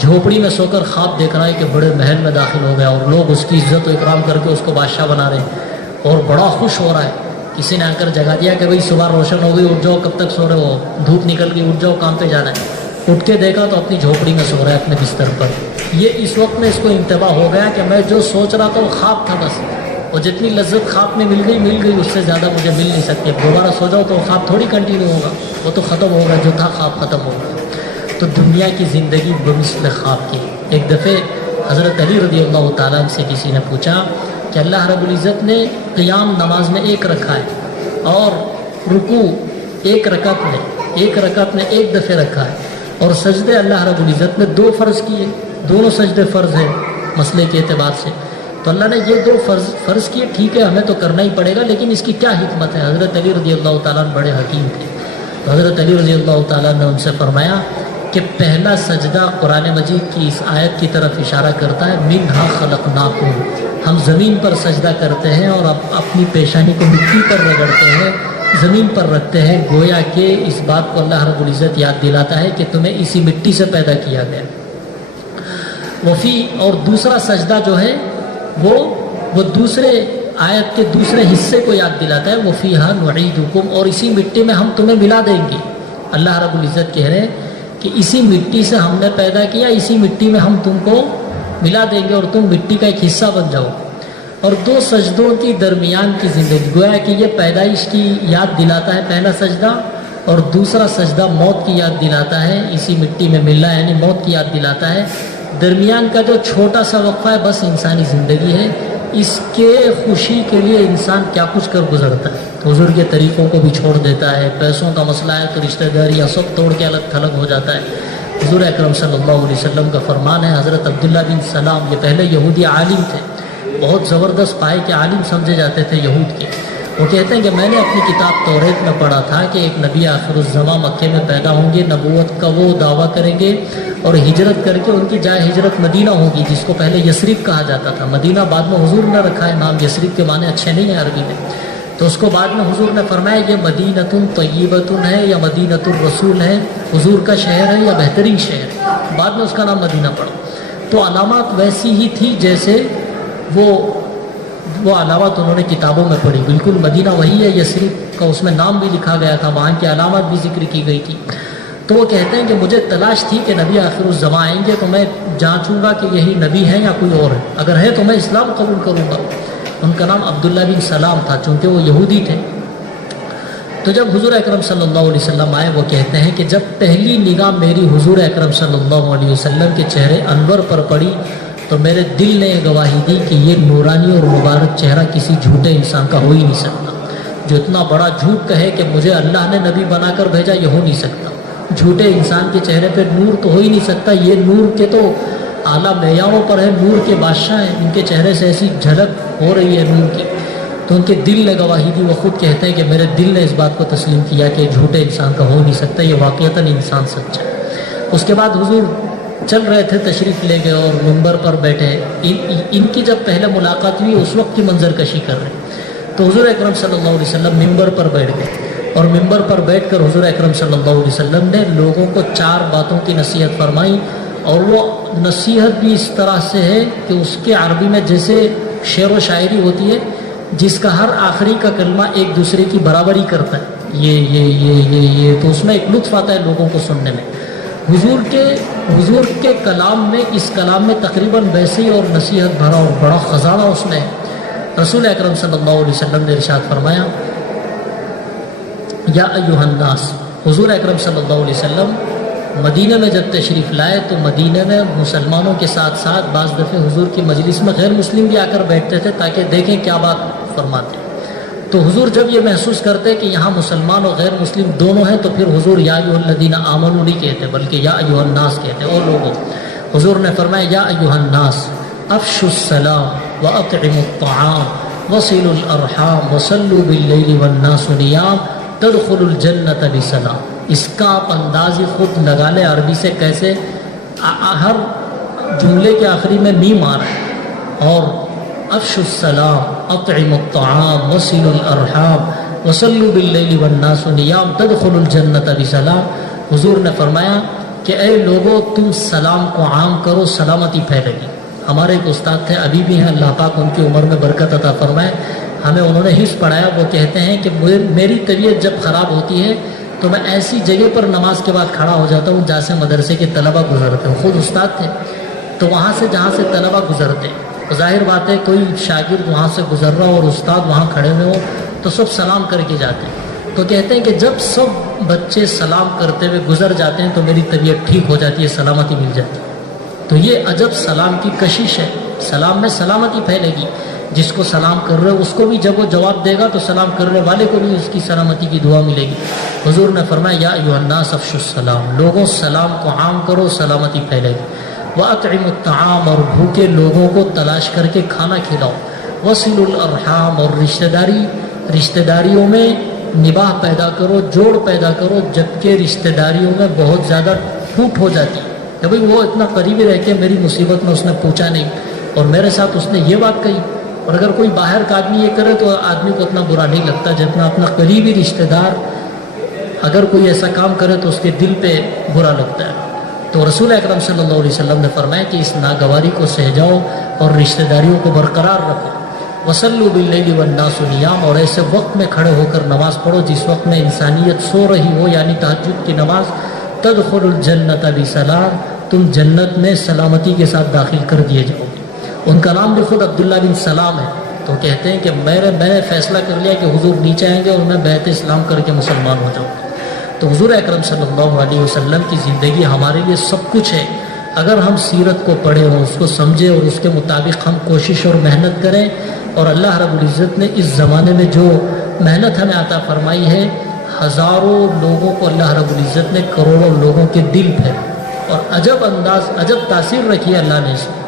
جھوپڑی میں سو کر خواب دیکھ رہا ہے کہ بڑے محل میں داخل ہو گیا اور لوگ اس کی عزت و اکرام کر کے اس کو بادشاہ بنا رہے ہیں اور بڑا خوش ہو رہا ہے۔ کسی نے آ کر جگا دیا کہ بھئی صبح روشن ہو گئی، اٹھ جاؤ، کب تک سو رہے ہو، دھوپ نکل گئی، اٹھ جاؤ، کام پہ جانا ہے۔ اٹھ کے دیکھا تو اپنی جھوپڑی میں سو رہا ہے اپنے بستر پر۔ یہ اس وقت میں اس کو انتباہ ہو گیا کہ میں جو سوچ رہا تھا وہ خواب تھا بس، اور جتنی لذت خواب میں مل گئی، اس سے زیادہ مجھے مل نہیں سکتی۔ دوبارہ سو جاؤ تو وہ خواب تھوڑی کنٹینیو ہوگا، وہ تو ختم ہوگا، جو تھا خواب ختم ہوگا۔ تو دنیا کی زندگی بمثل خواب کی۔ ایک دفعہ حضرت علی رضی اللہ تعالیٰ سے کسی نے پوچھا کہ اللہ رب العزت نے قیام نماز میں ایک رکھا ہے اور رکوع ایک رکعت میں ایک دفعہ رکھا ہے، اور سجدے اللہ رب العزت نے 2 فرض کیے، دونوں سجدے فرض ہیں مسئلے کے اعتبار سے۔ تو اللہ نے یہ 2 فرض کیے، ٹھیک ہے ہمیں تو کرنا ہی پڑے گا، لیکن اس کی کیا حکمت ہے؟ حضرت علی رضی اللہ تعالیٰ بڑے حکیم تھے، تو حضرت علی رضی اللہ تعالیٰ نے ان سے فرمایا کہ پہلا سجدہ قرآن مجید کی اس آیت کی طرف اشارہ کرتا ہے منہا خلقناکم، ہم زمین پر سجدہ کرتے ہیں اور اپنی پیشانی کو مٹی پر رگڑتے ہیں، زمین پر رکھتے ہیں، گویا کہ اس بات کو اللہ رب العزت یاد دلاتا ہے کہ تمہیں اسی مٹی سے پیدا کیا گیا۔ وفی، اور دوسرا سجدہ جو ہے وہ دوسرے آیت کے دوسرے حصے کو یاد دلاتا ہے، وفیہا نعیدکم، اور اسی مٹی میں ہم تمہیں ملا دیں گے۔ اللہ رب العزت کہہ رہے ہیں کہ اسی مٹی سے ہم نے پیدا کیا، اسی مٹی میں ہم تم کو ملا دیں گے اور تم مٹی کا ایک حصہ بن جاؤ۔ اور 2 سجدوں کی درمیان کی زندگی، گویا کہ یہ پیدائش کی یاد دلاتا ہے پہلا سجدہ، اور دوسرا سجدہ موت کی یاد دلاتا ہے، اسی مٹی میں ملنا یعنی موت کی یاد دلاتا ہے۔ درمیان کا جو چھوٹا سا وقفہ ہے بس انسانی زندگی ہے، اس کے خوشی کے لیے انسان کیا کچھ کر گزرتا ہے، تو حضور کے طریقوں کو بھی چھوڑ دیتا ہے، پیسوں کا مسئلہ ہے تو رشتہ داریاں سب توڑ کے الگ تھلگ ہو جاتا ہے۔ حضور اکرم صلی اللہ علیہ وسلم کا فرمان ہے، حضرت عبداللہ بن سلام، یہ پہلے یہودی عالم تھے، بہت زبردست پائے کے عالم سمجھے جاتے تھے یہود کے۔ وہ کہتے ہیں کہ میں نے اپنی کتاب توریت میں پڑھا تھا کہ ایک نبی آخر الزماں مکے میں پیدا ہوں گے، نبوت کا وہ دعویٰ کریں گے اور ہجرت کر کے ان کی جائے ہجرت مدینہ ہوگی، جس کو پہلے یثرب کہا جاتا تھا۔ مدینہ بعد میں حضور نے رکھا ہے نام، یثرب کے معنی اچھے نہیں ہیں عربی میں، تو اس کو بعد میں حضور نے فرمایا یہ مدینۃ طیبۃ ہے یا مدینۃ الرسول ہے، حضور کا شہر ہے یا بہترین شہر ہے، بعد میں اس کا نام مدینہ پڑا۔ تو علامات ویسی ہی تھی جیسے وہ وہ علامات انہوں نے کتابوں میں پڑھی، بالکل مدینہ وہی ہے، یثرب کا اس میں نام بھی لکھا گیا تھا، وہاں کی علامات بھی ذکر کی گئی تھی۔ تو وہ کہتے ہیں کہ مجھے تلاش تھی کہ نبی آخر الزماں آئیں گے تو میں جانچوں گا کہ یہی نبی ہے یا کوئی اور ہے، اگر ہے تو میں اسلام قبول کروں گا۔ ان کا نام عبداللہ بن سلام تھا، چونکہ وہ یہودی تھے۔ تو جب حضور اکرم صلی اللہ علیہ وسلم آئے، وہ کہتے ہیں کہ جب پہلی نگاہ میری حضور اکرم صلی اللہ علیہ وسلم کے چہرے انور پر پڑی تو میرے دل نے یہ گواہی دی کہ یہ نورانی اور مبارک چہرہ کسی جھوٹے انسان کا ہو ہی نہیں سکتا۔ جو اتنا بڑا جھوٹ کہے کہ مجھے اللہ نے نبی بنا کر بھیجا، یہ ہو نہیں سکتا۔ جھوٹے انسان کے چہرے پہ نور تو ہو ہی نہیں سکتا، یہ نور کے تو اعلیٰ معیاروں پر ہے، نور کے بادشاہ ہیں، ان کے چہرے سے ایسی جھلک ہو رہی ہے نور کی۔ تو ان کے دل نے گواہی دی، وہ خود کہتے ہیں کہ میرے دل نے اس بات کو تسلیم کیا کہ جھوٹے انسان کا ہو نہیں سکتا، یہ واقعتاً انسان سچا ہے۔ اس کے بعد حضور چل رہے تھے، تشریف لے گئے اور منبر پر بیٹھے۔ ان کی جب پہلے ملاقات ہوئی اس وقت کی منظر کشی کر رہے، تو حضور اکرم صلی اللہ علیہ وسلم منبر پر بیٹھ گئے، اور منبر پر بیٹھ کر حضور اکرم صلی اللہ علیہ وسلم نے لوگوں کو 4 باتوں کی نصیحت فرمائی، اور وہ نصیحت بھی اس طرح سے ہے کہ اس کے عربی میں جیسے شعر و شاعری ہوتی ہے جس کا ہر آخری کا کلمہ ایک دوسرے کی برابری کرتا ہے، یہ تو اس میں ایک لطف آتا ہے لوگوں کو سننے میں۔ حضور کے کلام میں، اس کلام میں تقریباً ویسے ہی اور نصیحت بھرا اور بڑا خزانہ اس میں ہے۔ رسول اکرم صلی اللہ علیہ وسلم نے ارشاد فرمایا، یا ایھا الناس، حضور اکرم صلی اللہ علیہ وسلم مدینہ میں جب تشریف لائے تو مدینہ میں مسلمانوں کے ساتھ ساتھ بعض دفعے حضور کی مجلس میں غیر مسلم بھی آ کر بیٹھتے تھے تاکہ دیکھیں کیا بات فرماتے ہیں۔ تو حضور جب یہ محسوس کرتے کہ یہاں مسلمان اور غیر مسلم دونوں ہیں تو پھر حضور یا ایھا الذین آمنوا نہیں کہتے بلکہ یا ایھا الناس کہتے، اور لوگوں۔ حضور نے فرمایا، یا ایھا الناس افشوا السلام واطعموا الطعام وصلوا الارحام وصلوا باللیل والناس نیام تدخلوا الجنۃ بسلام۔ اس کا آپ انداز خود لگا لیں عربی سے کیسے ہر جملے کے آخری میں میم آ رہا ہے، اور افشوا السلام اطعموا الطعام وصلوا الارحام وصلوا باللیل والناس نیام تدخلوا الجنۃ بسلام۔ حضور نے فرمایا کہ اے لوگوں، تم سلام کو عام کرو، سلامتی پھیلے گی۔ ہمارے ایک استاد تھے، ابھی بھی ہیں، اللہ پاک ان کی عمر میں برکت عطا فرمائے، ہمیں انہوں نے حفظ پڑھایا۔ وہ کہتے ہیں کہ میری طبیعت جب خراب ہوتی ہے تو میں ایسی جگہ پر نماز کے بعد کھڑا ہو جاتا ہوں جہاں سے مدرسے کے طلبہ گزرتے ہیں، خود استاد تھے، تو وہاں سے جہاں سے طلبہ گزرتے، ظاہر بات ہے کوئی شاگرد وہاں سے گزر رہا اور استاد وہاں کھڑے ہوئے ہو تو سب سلام کر کے جاتے ہیں۔ تو کہتے ہیں کہ جب سب بچے سلام کرتے ہوئے گزر جاتے ہیں تو میری طبیعت ٹھیک ہو جاتی ہے، سلامتی مل جاتی ہے۔ تو یہ عجب سلام کی کشش ہے، سلام میں سلامتی پھیلے گی، جس کو سلام کر رہے اس کو بھی جب وہ جواب دے گا تو سلام کرنے والے کو بھی اس کی سلامتی کی دعا ملے گی۔ حضور نے فرمایا، یا ایھا الناس افشوا السلام، لوگوں سلام کو عام کرو، سلامتی پھیلے گی۔ وَأَطْعِمُوا الطَّعَامَ، اور بھوکے لوگوں کو تلاش کر کے کھانا کھلاؤ۔ وَصِلُوا الْأَرْحَامَ، اور رشتہ داریوں میں نباہ پیدا کرو، جوڑ پیدا کرو، جبکہ رشتہ داریوں میں بہت زیادہ پھوٹ ہو جاتی ہے کہ بھئی وہ اتنا قریبی رہ کے میری مصیبت میں اس نے پوچھا نہیں اور میرے ساتھ اس نے یہ بات کہی۔ اور اگر کوئی باہر کا آدمی یہ کرے تو آدمی کو اتنا برا نہیں لگتا جتنا اپنا قریبی رشتہ دار اگر کوئی ایسا کام کرے تو اس کے دل پہ برا لگتا ہے۔ تو رسول اکرم صلی اللہ علیہ وسلم نے فرمایا کہ اس ناگواری کو سہجاؤ اور رشتہ داریوں کو برقرار رکھو۔ وصلوا باللیل والناس نیام، اور ایسے وقت میں کھڑے ہو کر نماز پڑھو جس وقت میں انسانیت سو رہی ہو، یعنی تہجد کی نماز۔ تدخل الجنۃ بسلام، تم جنت میں سلامتی کے ساتھ داخل کر دیے جاؤ گے۔ ان کا نام بھی خود عبداللہ بن سلام ہے۔ تو کہتے ہیں کہ میں نے فیصلہ کر لیا کہ حضور نیچے آئیں گے اور میں بیعت اسلام کر کے مسلمان ہو جاؤں گا۔ تو حضور اکرم صلی اللہ علیہ وسلم کی زندگی ہمارے لیے سب کچھ ہے۔ اگر ہم سیرت کو پڑھیں اور اس کو سمجھیں اور اس کے مطابق ہم کوشش اور محنت کریں، اور اللہ رب العزت نے اس زمانے میں جو محنت ہمیں عطا فرمائی ہے، ہزاروں لوگوں کو اللہ رب العزت نے کروڑوں لوگوں کے دل پھیرے، اور عجب تاثیر رکھی ہے اللہ نے اس میں،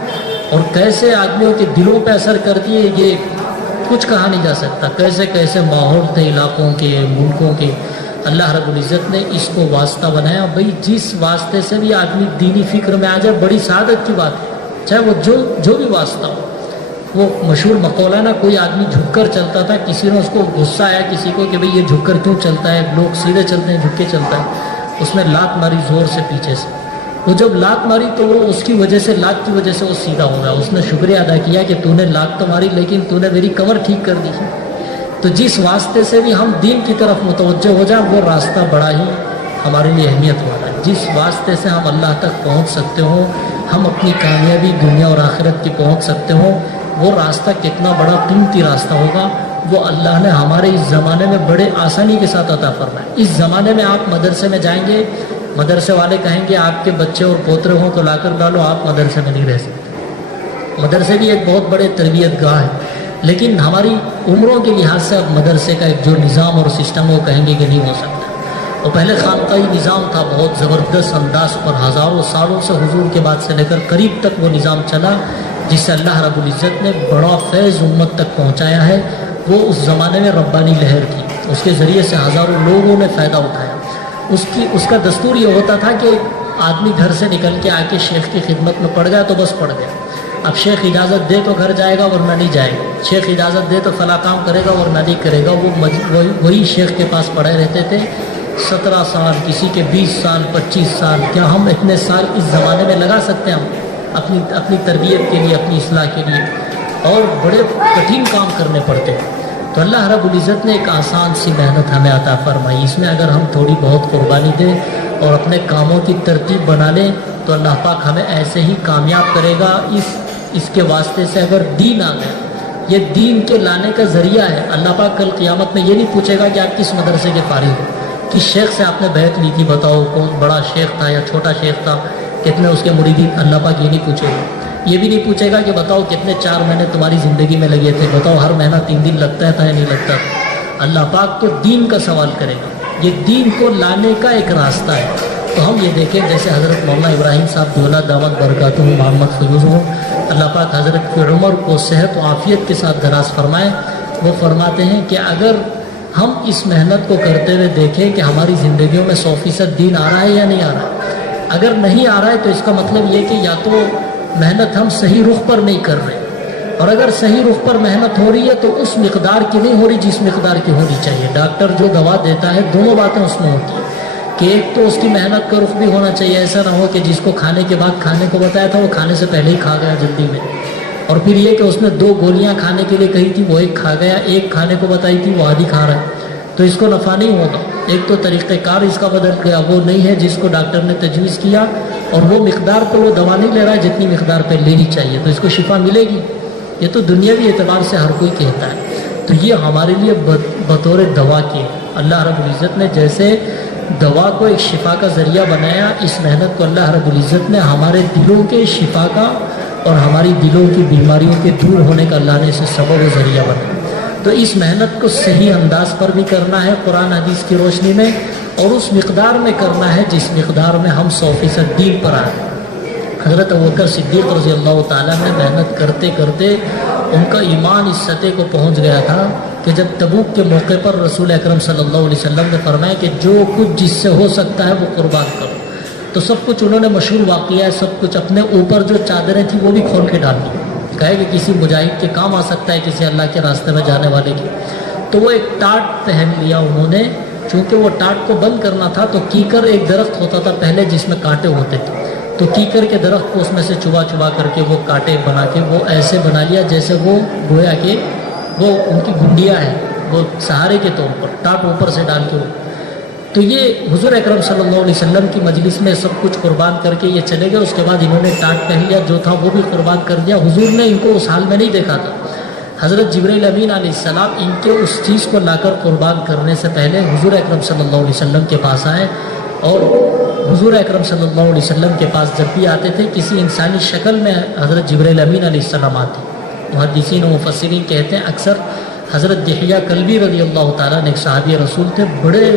اور کیسے آدمیوں کے دلوں پہ اثر کرتی ہے یہ کچھ کہا نہیں جا سکتا۔ کیسے کیسے ماحول تھے علاقوں کے، ملکوں کے، اللہ رب العزت نے اس کو واسطہ بنایا۔ بھئی جس واسطے سے بھی آدمی دینی فکر میں آ جائے بڑی سعادت کی بات ہے، چاہے وہ جو بھی واسطہ ہو۔ وہ مشہور مقولہ ہے نا، کوئی آدمی جھک کر چلتا تھا، کسی نے اس کو غصہ آیا کسی کو کہ بھئی یہ جھک کر کیوں چلتا ہے، لوگ سیدھے چلتے ہیں، جھک کے چلتا ہے، اس نے لات ماری زور سے پیچھے سے، وہ جب لات ماری تو وہ اس کی وجہ سے، لات کی وجہ سے وہ سیدھا ہو گیا. اس نے شکریہ ادا کیا کہ تو نے لات تو ماری لیکن تو نے میری کمر ٹھیک کر دی. تو جس واسطے سے بھی ہم دین کی طرف متوجہ ہو جائیں وہ راستہ بڑا ہی ہمارے لیے اہمیت والا ہے. جس واسطے سے ہم اللہ تک پہنچ سکتے ہوں، ہم اپنی کامیابی دنیا اور آخرت کی پہنچ سکتے ہوں، وہ راستہ کتنا بڑا قیمتی راستہ ہوگا وہ اللہ نے ہمارے اس زمانے میں بڑے آسانی کے ساتھ عطا فرمایا. اس زمانے میں آپ مدرسے میں جائیں گے، مدرسے والے کہیں گے آپ کے بچے اور پوترے ہوں تو لا کر ڈالو، آپ مدرسے میں نہیں رہ سکتے. مدرسے بھی ایک بہت بڑے تربیت گاہ ہے، لیکن ہماری عمروں کے لحاظ سے اب مدرسے کا ایک جو نظام اور سسٹم ہے وہ کہیں گے کہ نہیں ہو سکتا. وہ پہلے خانقاہی نظام تھا، بہت زبردست انداز پر ہزاروں سالوں سے حضور کے بعد سے لے کر قریب تک وہ نظام چلا، جس سے اللہ رب العزت نے بڑا فیض امت تک پہنچایا ہے. وہ اس زمانے میں ربانی لہر تھی، اس کے ذریعے سے ہزاروں لوگوں نے فائدہ اٹھایا. اس کا دستور یہ ہوتا تھا کہ آدمی گھر سے نکل کے آ کے شیخ کی خدمت میں پڑ گیا تو بس پڑ گیا. اب شیخ اجازت دے تو گھر جائے گا ورنہ نہیں جائے گا، شیخ اجازت دے تو فلاں کام کرے گا ورنہ نہیں کرے گا. وہی شیخ کے پاس پڑھے رہتے تھے. 17 سال، کسی کے 20 سال، 25 سال. کیا ہم اتنے سال اس زمانے میں لگا سکتے ہیں ہم اپنی تربیت کے لیے، اپنی اصلاح کے لیے؟ اور بڑے کٹھن کام کرنے پڑتے ہیں. تو اللہ رب العزت نے ایک آسان سی محنت ہمیں عطا فرمائی. اس میں اگر ہم تھوڑی بہت قربانی دیں اور اپنے کاموں کی ترتیب بنا لیں تو اللہ پاک ہمیں ایسے ہی کامیاب کرے گا. اس کے واسطے سے اگر دین آ گیا، یہ دین کے لانے کا ذریعہ ہے. اللہ پاک کل قیامت میں یہ نہیں پوچھے گا کہ آپ کس مدرسے کے فارغ ہو، کس شیخ سے آپ نے بیعت لی تھی، بتاؤ کون بڑا شیخ تھا یا چھوٹا شیخ تھا، کتنے اس کے مریدین. اللہ پاک یہ نہیں پوچھے گا. یہ بھی نہیں پوچھے گا کہ بتاؤ کتنے 4 مہینے تمہاری زندگی میں لگے تھے، بتاؤ ہر مہینہ 3 دن لگتا تھا یا نہیں لگتا تھا. اللہ پاک تو دین کا سوال کرے گا. یہ دین کو لانے کا ایک راستہ ہے. تو ہم یہ دیکھیں جیسے حضرت مولانا ابراہیم صاحب دولہ دعوت برکاتہ محمد فیوز ہوں، اللہ پاک حضرت کی عمر کو صحت و عافیت کے ساتھ دراز فرمائے. وہ فرماتے ہیں کہ اگر ہم اس محنت کو کرتے ہوئے دیکھیں کہ ہماری زندگیوں میں 100% دین آ رہا ہے یا نہیں آ رہا ہے، اگر نہیں آ رہا ہے تو اس کا مطلب یہ کہ یا تو محنت ہم صحیح رخ پر نہیں کر رہے، اور اگر صحیح رخ پر محنت ہو رہی ہے تو اس مقدار کی نہیں ہو رہی جس مقدار کی ہونی چاہیے. ڈاکٹر جو دوا دیتا ہے دونوں باتیں اس میں ہوتی ہیں کہ ایک تو اس کی محنت کا رخ بھی ہونا چاہیے، ایسا نہ ہو کہ جس کو کھانے کے بعد کھانے کو بتایا تھا وہ کھانے سے پہلے ہی کھا گیا جلدی میں، اور پھر یہ کہ اس نے 2 گولیاں کھانے کے لیے کہی تھی وہ ایک کھا گیا، ایک کھانے کو بتائی تھی وہ آدھی کھا رہا ہے، تو اس کو نفع نہیں ہوگا. ایک تو طریقہ کار اس کا بدل گیا، وہ نہیں ہے جس کو ڈاکٹر نے تجویز کیا، اور وہ مقدار پہ وہ دوا نہیں لے رہا ہے جتنی مقدار پہ لینی چاہیے، تو اس کو شفا ملے گی. یہ تو دنیاوی اعتبار سے ہر کوئی کہتا ہے. تو یہ ہمارے لیے بطور دوا کی اللہ رب العزت نے جیسے دوا کو ایک شفا کا ذریعہ بنایا، اس محنت کو اللہ رب العزت نے ہمارے دلوں کے شفا کا اور ہماری دلوں کی بیماریوں کے دور ہونے کا اللہ نے اسے سبب و ذریعہ بنایا. تو اس محنت کو صحیح انداز پر بھی کرنا ہے قرآن حدیث کی روشنی میں، اور اس مقدار میں کرنا ہے جس مقدار میں ہم 100% دین پر آئے. حضرت ابوبکر صدیق رضی اللہ تعالیٰ نے محنت کرتے کرتے ان کا ایمان اس سطح کو پہنچ گیا تھا کہ جب تبوک کے موقع پر رسول اکرم صلی اللہ علیہ وسلم نے فرمایا کہ جو کچھ جس سے ہو سکتا ہے وہ قربان کرو، تو سب کچھ انہوں نے مشہور واقعہ ہے، سب کچھ اپنے اوپر جو چادریں تھیں وہ بھی کھول کے ڈال دی. کہے کہ کسی مجاہد کے کام آ سکتا ہے، کسی اللہ کے راستے میں جانے والے کی. تو وہ ایک ٹاٹ پہن لیا انہوں نے، چونکہ وہ ٹاٹ کو بند کرنا تھا تو کیکر ایک درخت ہوتا تھا پہلے جس میں کانٹے ہوتے تھے، تو کیکر کے درخت کو اس میں سے چبا چبا کر کے وہ کانٹے بنا کے وہ ایسے بنا لیا جیسے وہ گویا کہ وہ ان کی گنڈیاں ہیں، وہ سہارے کے طور پر ٹاٹ اوپر سے ڈال کے وہ. تو یہ حضور اکرم صلی اللہ علیہ وسلم کی مجلس میں سب کچھ قربان کر کے یہ چلے گئے. اس کے بعد انہوں نے ٹاٹ پہن لیا، جو تھا وہ بھی قربان کر دیا. حضور نے ان کو اس حال میں نہیں دیکھا تھا. حضرت جبرائیل امین علیہ السلام ان کے اس چیز کو لا کر قربان کرنے سے پہلے حضور اکرم صلی اللہ علیہ وسلم کے پاس آئے، اور حضور اکرم صلی اللہ علیہ وسلم کے پاس جب بھی آتے تھے کسی انسانی شکل میں حضرت جبرائیل امین علیہ السلام آتے. محدثین و مفسرین کہتے ہیں اکثر حضرت دحیہ کلبی رضی اللہ تعالیٰ نے ایک صحابی رسول تھے، بڑے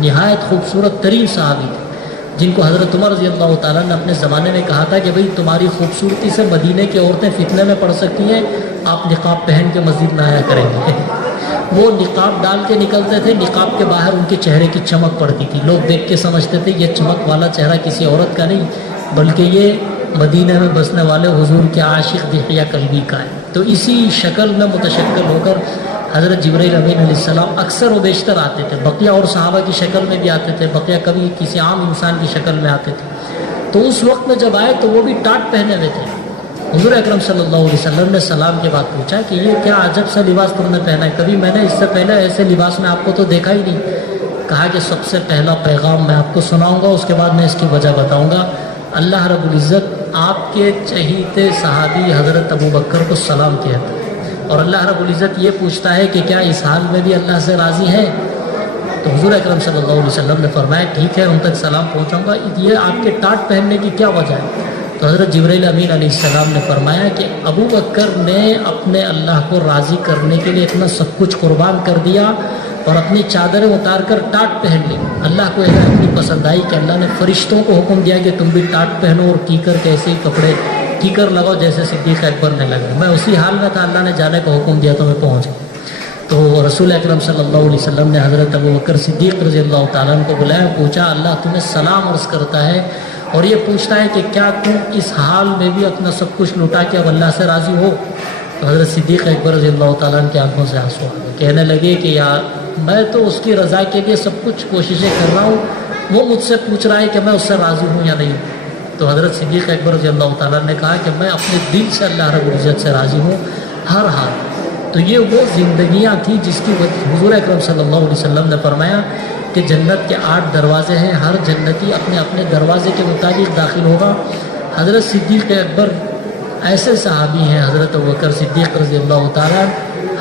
نہایت خوبصورت ترین صحابی تھے، جن کو حضرت عمر رضی اللہ تعالیٰ نے اپنے زمانے میں کہا تھا کہ بھئی تمہاری خوبصورتی سے مدینے کی عورتیں فتنے میں پڑ سکتی ہیں، آپ نقاب پہن کے مسجد میں آیا کریں گے. وہ نقاب ڈال کے نکلتے تھے، نقاب کے باہر ان کے چہرے کی چمک پڑتی تھی، لوگ دیکھ کے سمجھتے تھے یہ چمک والا چہرہ کسی عورت کا نہیں بلکہ یہ مدینہ میں بسنے والے حضور کے عاشق دحیہ کلبی کا ہے. تو اسی شکل میں متشکل ہو کر حضرت جبرائیل امین علیہ السلام اکثر و بیشتر آتے تھے. بقیہ اور صحابہ کی شکل میں بھی آتے تھے، بقیہ کبھی کسی عام انسان کی شکل میں آتے تھے. تو اس وقت میں جب آئے تو وہ بھی ٹاٹ پہنے ہوئے تھے. حضور اکرم صلی اللہ علیہ وسلم نے سلام کے بعد پوچھا کہ یہ کیا عجب سا لباس تم نے پہنا ہے, کبھی میں نے اس سے پہلے ایسے لباس میں آپ کو تو دیکھا ہی نہیں. کہا کہ سب سے پہلا پیغام میں آپ کو سناؤں گا, اس کے بعد میں اس کی وجہ بتاؤں گا. اللہ رب العزت آپ کے چہیتے صحابی حضرت ابو بکر کو سلام کیا تھا, اور اللہ رب العزت یہ پوچھتا ہے کہ کیا اس حال میں بھی اللہ سے راضی ہے؟ تو حضور اکرم صلی اللہ علیہ وسلم نے فرمایا ٹھیک ہے, ان تک سلام پہنچاؤں گا. یہ آپ کے ٹاٹ پہننے کی کیا وجہ ہے؟ تو حضرت جبرائیل امین علیہ السلام نے فرمایا کہ ابو بکر نے اپنے اللہ کو راضی کرنے کے لیے اتنا سب کچھ قربان کر دیا اور اپنی چادریں اتار کر ٹاٹ پہن لی. اللہ کو یہ اتنی پسند آئی کہ اللہ نے فرشتوں کو حکم دیا کہ تم بھی ٹاٹ پہنو اور کیکر کے ایسے ہی کپڑے کیکر لگاؤ جیسے صدیق اکبر نے لگا. میں اسی حال میں تھا, اللہ نے جانے کا حکم دیا تو میں پہنچ گیا. تو رسول اکرم صلی اللہ علیہ وسلم نے حضرت ابو بکر صدیق رضی اللہ تعالیٰ عنہ کو بلایا, پوچھا اللہ تمہیں سلام عرض کرتا ہے اور یہ پوچھتا ہے کہ کیا تم اس حال میں بھی اپنا سب کچھ لٹا کے اب اللہ سے راضی ہو؟ تو حضرت صدیق اکبر رضی اللہ تعالیٰ عنہ کی آنکھوں سے آنسو آ گئے, کہنے لگے کہ یار میں تو اس کی رضا کے لیے سب کچھ کوششیں کر رہا ہوں, وہ مجھ سے پوچھ رہا ہے کہ میں اس سے راضی ہوں یا نہیں. تو حضرت صدیق اکبر رضی اللہ تعالیٰ نے کہا کہ میں اپنے دل سے اللہ رب العزت سے راضی ہوں ہر حال. تو یہ وہ زندگیاں تھیں جس کی حضور اکرم صلی اللہ علیہ وسلم نے فرمایا کہ جنت کے 8 دروازے ہیں, ہر جنتی اپنے اپنے دروازے کے مطابق داخل ہوگا. حضرت صدیق اکبر ایسے صحابی ہیں, حضرت ابوبکر صدیق رضی اللہ تعالیٰ,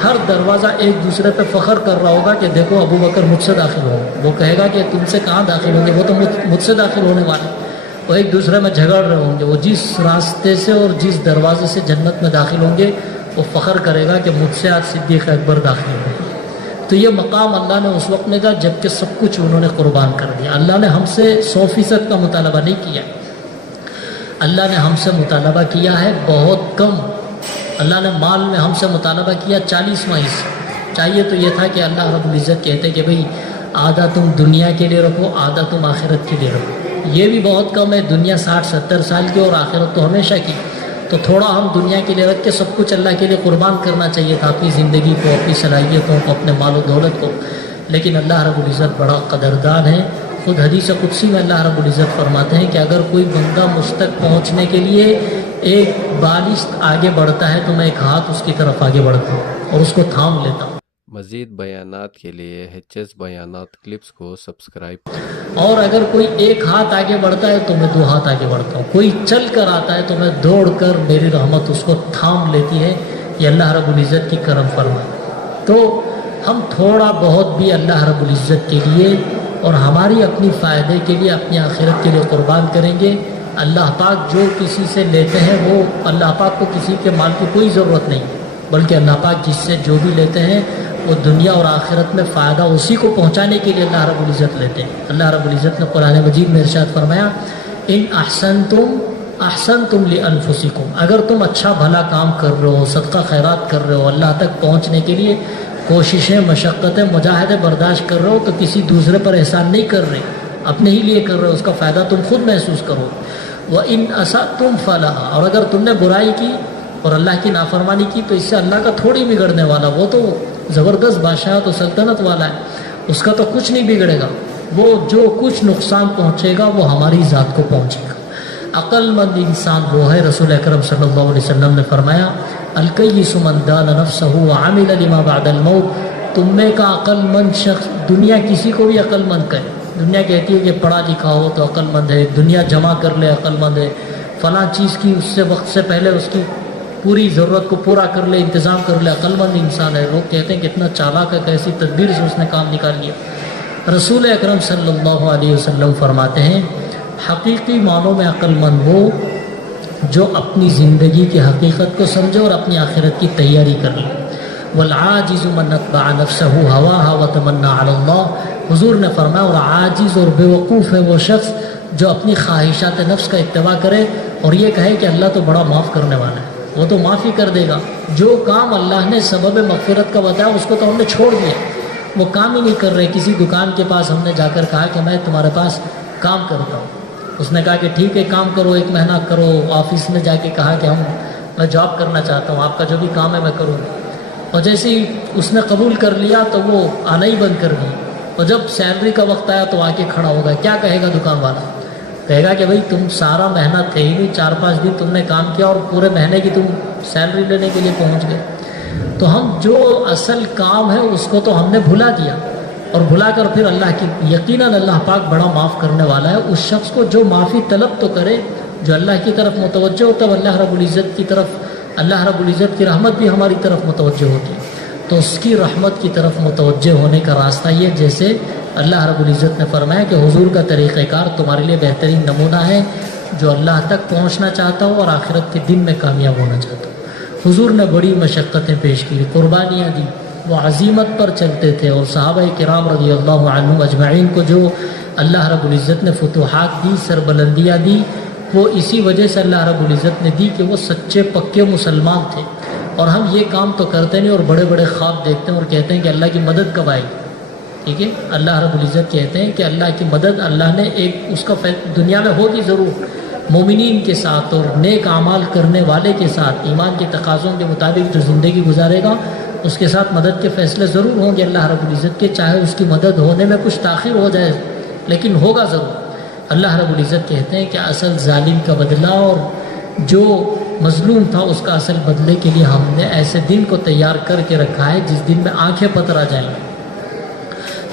ہر دروازہ ایک دوسرے پہ فخر کر رہا ہوگا کہ دیکھو ابو بکر مجھ سے داخل ہو. وہ کہے گا کہ تم سے کہاں داخل ہوں گے, وہ تو مجھ سے داخل ہونے والے. وہ ایک دوسرے میں جھگڑ رہے ہوں گے. وہ جس راستے سے اور جس دروازے سے جنت میں داخل ہوں گے وہ فخر کرے گا کہ مجھ سے آج صدیق اکبر داخل ہوئے. تو یہ مقام اللہ نے اس وقت میں دیا جب کہ سب کچھ انہوں نے قربان کر دیا. اللہ نے ہم سے 100% کا مطالبہ نہیں کیا, اللہ نے ہم سے مطالبہ کیا ہے بہت کم. اللہ نے مال میں ہم سے مطالبہ کیا 40واں حصہ. چاہیے تو یہ تھا کہ اللہ رب العزت کہتے کہ بھئی آدھا تم دنیا کے لیے رکھو, آدھا تم آخرت کے لیے رکھو. یہ بھی بہت کم ہے, دنیا 60-70 سال کی اور آخرت تو ہمیشہ کی. تو تھوڑا ہم دنیا کے لیے رکھ کے سب کچھ اللہ کے لیے قربان کرنا چاہیے تھا, اپنی زندگی کو, اپنی صلاحیتوں کو, اپنے مال و دولت کو. لیکن اللہ رب العزت بڑا قدردان ہے. خود حدیث قدسی میں اللہ رب العزت فرماتے ہیں کہ اگر کوئی بندہ مجھ تک پہنچنے کے لیے ایک بالشت آگے بڑھتا ہے تو میں ایک ہاتھ اس کی طرف آگے بڑھتا ہوں اور اس کو تھام لیتا ہوں. مزید بیانات کے لیے HS بیانات کلپس کو سبسکرائب. اور اگر کوئی ایک ہاتھ آگے بڑھتا ہے تو میں 2 ہاتھ آگے بڑھتا ہوں. کوئی چل کر آتا ہے تو میں دوڑ کر, میری رحمت اس کو تھام لیتی ہے. یہ اللہ رب العزت کی کرم فرما. تو ہم تھوڑا بہت بھی اللہ رب العزت کے لیے اور ہماری اپنی فائدے کے لیے, اپنی آخرت کے لیے قربان کریں گے. اللہ پاک جو کسی سے لیتے ہیں وہ اللہ پاک کو کسی کے مال کی کوئی ضرورت نہیں, بلکہ اللہ پاک جس سے جو بھی لیتے ہیں وہ دنیا اور آخرت میں فائدہ اسی کو پہنچانے کے لیے اللہ رب العزت لیتے ہیں. اللہ رب العزت نے قرآن مجید میں ارشاد فرمایا ان احسنتم لانفسکم, اگر تم اچھا بھلا کام کر رہے ہو, صدقہ خیرات کر رہے ہو, اللہ تک پہنچنے کے لیے کوششیں, مشقتیں, مجاہدے برداشت کر رہے ہو, تو کسی دوسرے پر احسان نہیں کر رہے, اپنے ہی لیے کر رہے ہو, اس کا فائدہ تم خود محسوس کرو. وَإِنْ أَسَأْتُمْ فَلَهَا, اور اگر تم نے برائی کی اور اللہ کی نافرمانی کی تو اس سے اللہ کا تھوڑی بگڑنے والا, وہ تو زبردست بادشاہ تو سلطنت والا ہے, اس کا تو کچھ نہیں بگڑے گا. وہ جو کچھ نقصان پہنچے گا وہ ہماری ذات کو پہنچے گا. عقل مند انسان وہ ہے, رسول اکرم صلی اللہ علیہ وسلم نے فرمایا الکیس من دان نفسہ وعمل لما بعد الموت, تم میں کا عقل مند شخص, دنیا کسی کو بھی عقل مند کہے, دنیا کہتی ہے کہ پڑھا لکھا ہو تو عقل مند ہے, دنیا جمع کر لے عقل مند ہے, فلاں چیز کی اس سے وقت سے پہلے اس کی پوری ضرورت کو پورا کر لے, انتظام کر لے, عقل مند انسان ہے. لوگ کہتے ہیں کہ اتنا چالاک ہے, کیسی تدبیر سے اس نے کام نکال لیا. رسول اکرم صلی اللہ علیہ وسلم فرماتے ہیں حقیقی معنوں میں عقل مند وہ جو اپنی زندگی کی حقیقت کو سمجھے اور اپنی آخرت کی تیاری کر لے. والعاجز من اتبع نفسه هواها وتمنى على الله, حضور نے فرمایا اور عاجز اور بے وقوف ہے وہ شخص جو اپنی خواہشات نفس کا اتباع کرے اور یہ کہے کہ اللہ تو بڑا معاف کرنے والا ہے, وہ تو معافی کر دے گا. جو کام اللہ نے سبب مغفرت کا بتایا اس کو تو ہم نے چھوڑ دیا, وہ کام ہی نہیں کر رہے. کسی دکان کے پاس ہم نے جا کر کہا کہ میں تمہارے پاس کام کرتا ہوں, اس نے کہا کہ ٹھیک ہے کام کرو, 1 مہینہ کرو. آفس میں جا کے کہا کہ میں جاب کرنا چاہتا ہوں, آپ کا جو بھی کام ہے میں کروں. اور جیسے ہی اس نے قبول کر لیا تو وہ آنا ہی بند کر دی, اور جب سیلری کا وقت آیا تو آ کے کھڑا ہوگا, کیا کہے گا دکان والا, کہے گا کہ بھائی تم سارا محنت تھے ہی نہیں، 4-5 دن تم نے کام کیا اور پورے مہینے کی تم سیلری لینے کے لیے پہنچ گئے۔ تو ہم جو اصل کام ہے اس کو تو ہم نے بھلا دیا، اور بھلا کر پھر اللہ کی، یقیناً اللہ پاک بڑا معاف کرنے والا ہے۔ اس شخص کو جو معافی طلب تو کرے، جو اللہ کی طرف متوجہ ہوتا ہے، اللہ رب العزت کی طرف، اللہ رب العزت کی رحمت بھی ہماری طرف متوجہ ہوتی ہے، تو اس کی رحمت کی طرف متوجہ ہونے کا راستہ یہ، جیسے اللہ رب العزت نے فرمایا کہ حضور کا طریقہ کار تمہارے لیے بہترین نمونہ ہے، جو اللہ تک پہنچنا چاہتا ہو اور آخرت کے دن میں کامیاب ہونا چاہتا ہو۔ حضور نے بڑی مشقتیں پیش کی، قربانیاں دی، وہ عزیمت پر چلتے تھے، اور صحابہ کرام رضی اللہ عنہم اجمعین کو جو اللہ رب العزت نے فتوحات دی، سربلندیاں دی، وہ اسی وجہ سے اللہ رب العزت نے دی کہ وہ سچے پکے مسلمان تھے۔ اور ہم یہ کام تو کرتے نہیں اور بڑے بڑے خواب دیکھتے ہیں اور کہتے ہیں کہ اللہ کی مدد کب آئے گی، ٹھیک ہے۔ اللہ رب العزت کہتے ہیں کہ اللہ کی مدد اللہ نے ایک اس کا دنیا میں ہوگی ضرور، مومنین کے ساتھ اور نیک اعمال کرنے والے کے ساتھ، ایمان کے تقاضوں کے مطابق جو زندگی گزارے گا اس کے ساتھ مدد کے فیصلے ضرور ہوں گے اللہ رب العزت کے، چاہے اس کی مدد ہونے میں کچھ تاخیر ہو جائے لیکن ہوگا ضرور۔ اللہ رب العزت کہتے ہیں کہ اصل ظالم کا بدلہ اور جو مظلوم تھا اس کا اصل بدلے کے لیے ہم نے ایسے دن کو تیار کر کے رکھا ہے جس دن میں آنکھیں پتر آ جائیں گی۔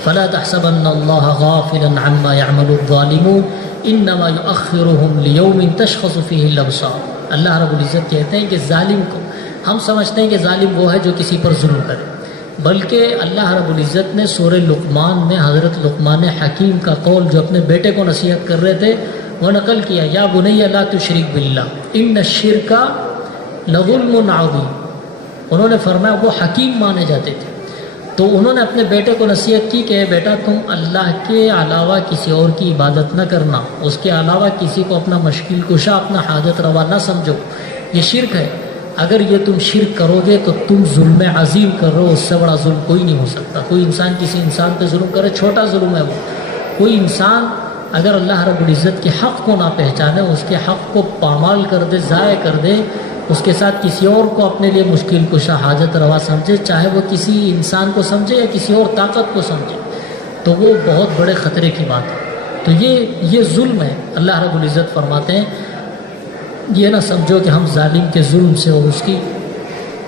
فلا تحسبن اللہ غافلا عما يعمل الظالمون انما يؤخرهم ليوم تشخص فيه الابصار۔ اللہ رب العزت کہتے ہیں کہ ظالم کو، ہم سمجھتے ہیں کہ ظالم وہ ہے جو کسی پر ظلم کرے، بلکہ اللہ رب العزت نے سورہ لقمان میں حضرت لقمان حکیم کا قول جو اپنے بیٹے کو نصیحت کر رہے تھے وہ نقل کیا، یا بنی لا تشرک باللہ ان الشرک لظلم عظیم۔ انہوں نے فرمایا، وہ حکیم مانے جاتے تھے، تو انہوں نے اپنے بیٹے کو نصیحت کی کہ بیٹا تم اللہ کے علاوہ کسی اور کی عبادت نہ کرنا، اس کے علاوہ کسی کو اپنا مشکل کشا، اپنا حاجت روا نہ سمجھو، یہ شرک ہے۔ اگر یہ تم شرک کرو گے تو تم ظلم عظیم کر رہے ہو، اس سے بڑا ظلم کوئی نہیں ہو سکتا۔ کوئی انسان کسی انسان پہ ظلم کرے چھوٹا ظلم ہے وہ، کوئی انسان اگر اللہ رب العزت کے حق کو نہ پہچانے، اس کے حق کو پامال کر دے، ضائع کر دے، اس کے ساتھ کسی اور کو اپنے لیے مشکل کشا حاجت روا سمجھے، چاہے وہ کسی انسان کو سمجھے یا کسی اور طاقت کو سمجھے، تو وہ بہت بڑے خطرے کی بات ہے۔ تو یہ ظلم ہے۔ اللہ رب العزت فرماتے ہیں یہ نہ سمجھو کہ ہم ظالم کے ظلم سے اور اس کی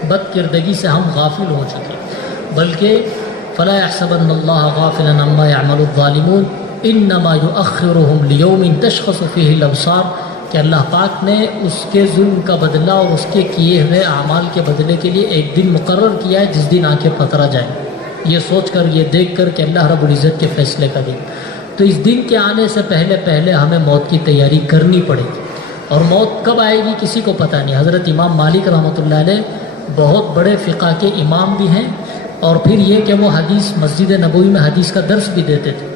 بد کردگی سے ہم غافل ہو چکے، بلکہ فلا يحسبن اللہ غافلا عما يعمل الظالمون انما يؤخرهم ليوم تشخص فيه الابصار، کہ اللہ پاک نے اس کے ظلم کا بدلہ اور اس کے کیے ہوئے اعمال کے بدلے کے لیے ایک دن مقرر کیا ہے جس دن آنکھیں پترا جائیں، یہ سوچ کر، یہ دیکھ کر کہ اللہ رب العزت کے فیصلے کا دن۔ تو اس دن کے آنے سے پہلے ہمیں موت کی تیاری کرنی پڑے گی، اور موت کب آئے گی کسی کو پتہ نہیں۔ حضرت امام مالک رحمۃ اللہ علیہ بہت بڑے فقہ کے امام بھی ہیں، اور پھر یہ کہ وہ حدیث مسجد نبوی میں حدیث کا درس بھی دیتے تھے۔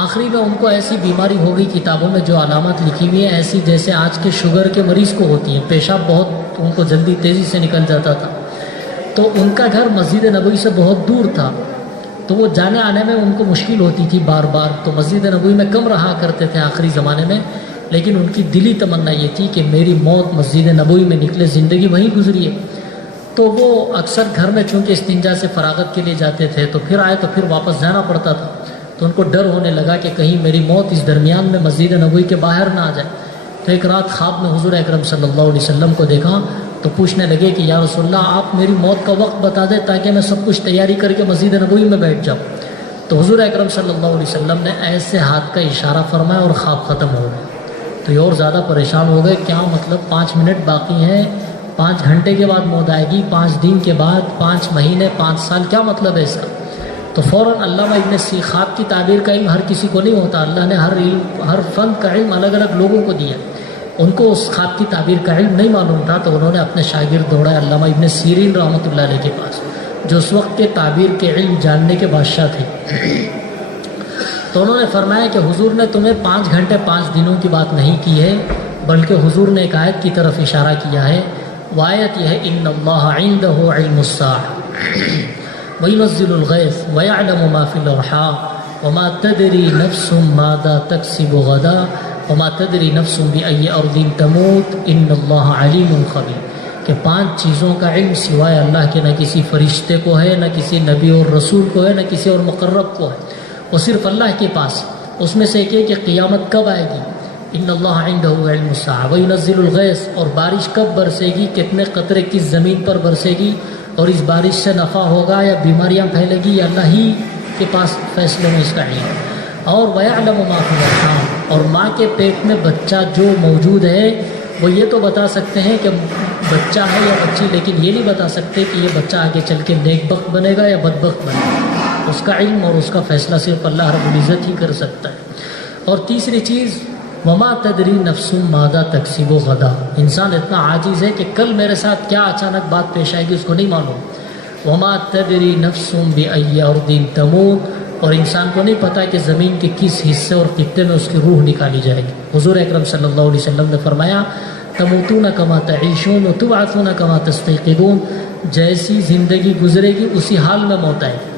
آخری میں ان کو ایسی بیماری ہو گئی، کتابوں میں جو علامات لکھی ہوئی ہیں ایسی جیسے آج کے شوگر کے مریض کو ہوتی ہیں، پیشاب بہت ان کو جلدی تیزی سے نکل جاتا تھا، تو ان کا گھر مسجد نبوی سے بہت دور تھا، تو وہ جانے آنے میں ان کو مشکل ہوتی تھی بار بار، تو مسجد نبوی میں کم رہا کرتے تھے آخری زمانے میں، لیکن ان کی دلی تمنا یہ تھی کہ میری موت مسجد نبوی میں نکلے، زندگی وہیں گزری ہے۔ تو وہ اکثر گھر میں چونکہ استنجا سے فراغت کے لیے جاتے تھے، تو پھر آئے تو پھر واپس جانا پڑتا تھا، تو ان کو ڈر ہونے لگا کہ کہیں میری موت اس درمیان میں مسجد نبوی کے باہر نہ آ جائے۔ تو ایک رات خواب میں حضور اکرم صلی اللہ علیہ وسلم کو دیکھا، تو پوچھنے لگے کہ یا رسول اللہ آپ میری موت کا وقت بتا دیں تاکہ میں سب کچھ تیاری کر کے مسجد نبوی میں بیٹھ جاؤں۔ تو حضور اکرم صلی اللہ علیہ وسلم نے ایسے ہاتھ کا اشارہ فرمایا اور خواب ختم ہو گیا۔ تو یہ اور زیادہ پریشان ہو گئے، کیا مطلب 5 منٹ باقی ہیں، 5 گھنٹے کے بعد موت آئے گی، 5 دن کے بعد، 5 مہینے، 5 سال، کیا مطلب ہے اس کا؟ تو فوراً علامہ ابن خواب کی تعبیر کا علم ہر کسی کو نہیں ہوتا، اللہ نے ہر فن کا علم الگ الگ لوگوں کو دیا، ان کو اس خواب کی تعبیر کا علم نہیں معلوم تھا، تو انہوں نے اپنے شاگرد دوڑا علامہ ابن سیرین رحمۃ اللہ علیہ کے پاس، جو اس وقت کے تعبیر کے علم جاننے کے بادشاہ تھے۔ تو انہوں نے فرمایا کہ حضور نے تمہیں 5 گھنٹے 5 دنوں کی بات نہیں کی ہے، بلکہ حضور نے ایک آیت کی طرف اشارہ کیا ہے، وہ آیت یہ ہے ان اللہ عنده علم الساعة وينزل الغيث ويعلم ما في الارحام وما تدري نفس ماذا تكسب غدا وما تدري نفس بأي ارض تموت ان اللہ علیم خبیر، کہ 5 چیزوں کا علم سوائے اللہ کے نہ کسی فرشتے کو ہے، نہ کسی نبی اور رسول کو ہے، نہ کسی اور مقرب کو ہے، وہ صرف اللہ کے پاس۔ اس میں سے ایک ہے کہ قیامت کب آئے گی، ان اللہ عنده علم الساعہ وینزل الغیث، اور بارش کب برسے گی، کتنے قطرے کس زمین پر برسے گی، اور اس بارش سے نفع ہوگا یا بیماریاں پھیلے گی، یا اللہ ہی کے پاس فیصلے میں اس کا علم ہے۔ اور وَيَعْلَمُ مَا فِي الْأَرْحَامِ، اور ماں کے پیٹ میں بچہ جو موجود ہے وہ یہ تو بتا سکتے ہیں کہ بچہ ہے یا بچی، لیکن یہ نہیں بتا سکتے کہ یہ بچہ آگے چل کے نیک بخت بنے گا یا بدبخت بنے گا۔ اس کا علم اور اس کا فیصلہ صرف اللہ رب العزت ہی کر سکتا ہے۔ اور تیسری چیز وما تدری نفس ماذا تکسب غدا، انسان اتنا عاجز ہے کہ کل میرے ساتھ کیا اچانک بات پیش آئے گی اس کو نہیں معلوم۔ وما تدری نفس بأی ارض تموت، اور انسان کو نہیں پتا کہ زمین کے کس حصے اور خطے میں اس کی روح نکالی جائے گی۔ حضور اکرم صلی اللہ علیہ وسلم نے فرمایا تموتون کما تعیشون وتبعثون کما تستيقظون، جیسی زندگی گزرے گی اسی حال میں موت آئے گی۔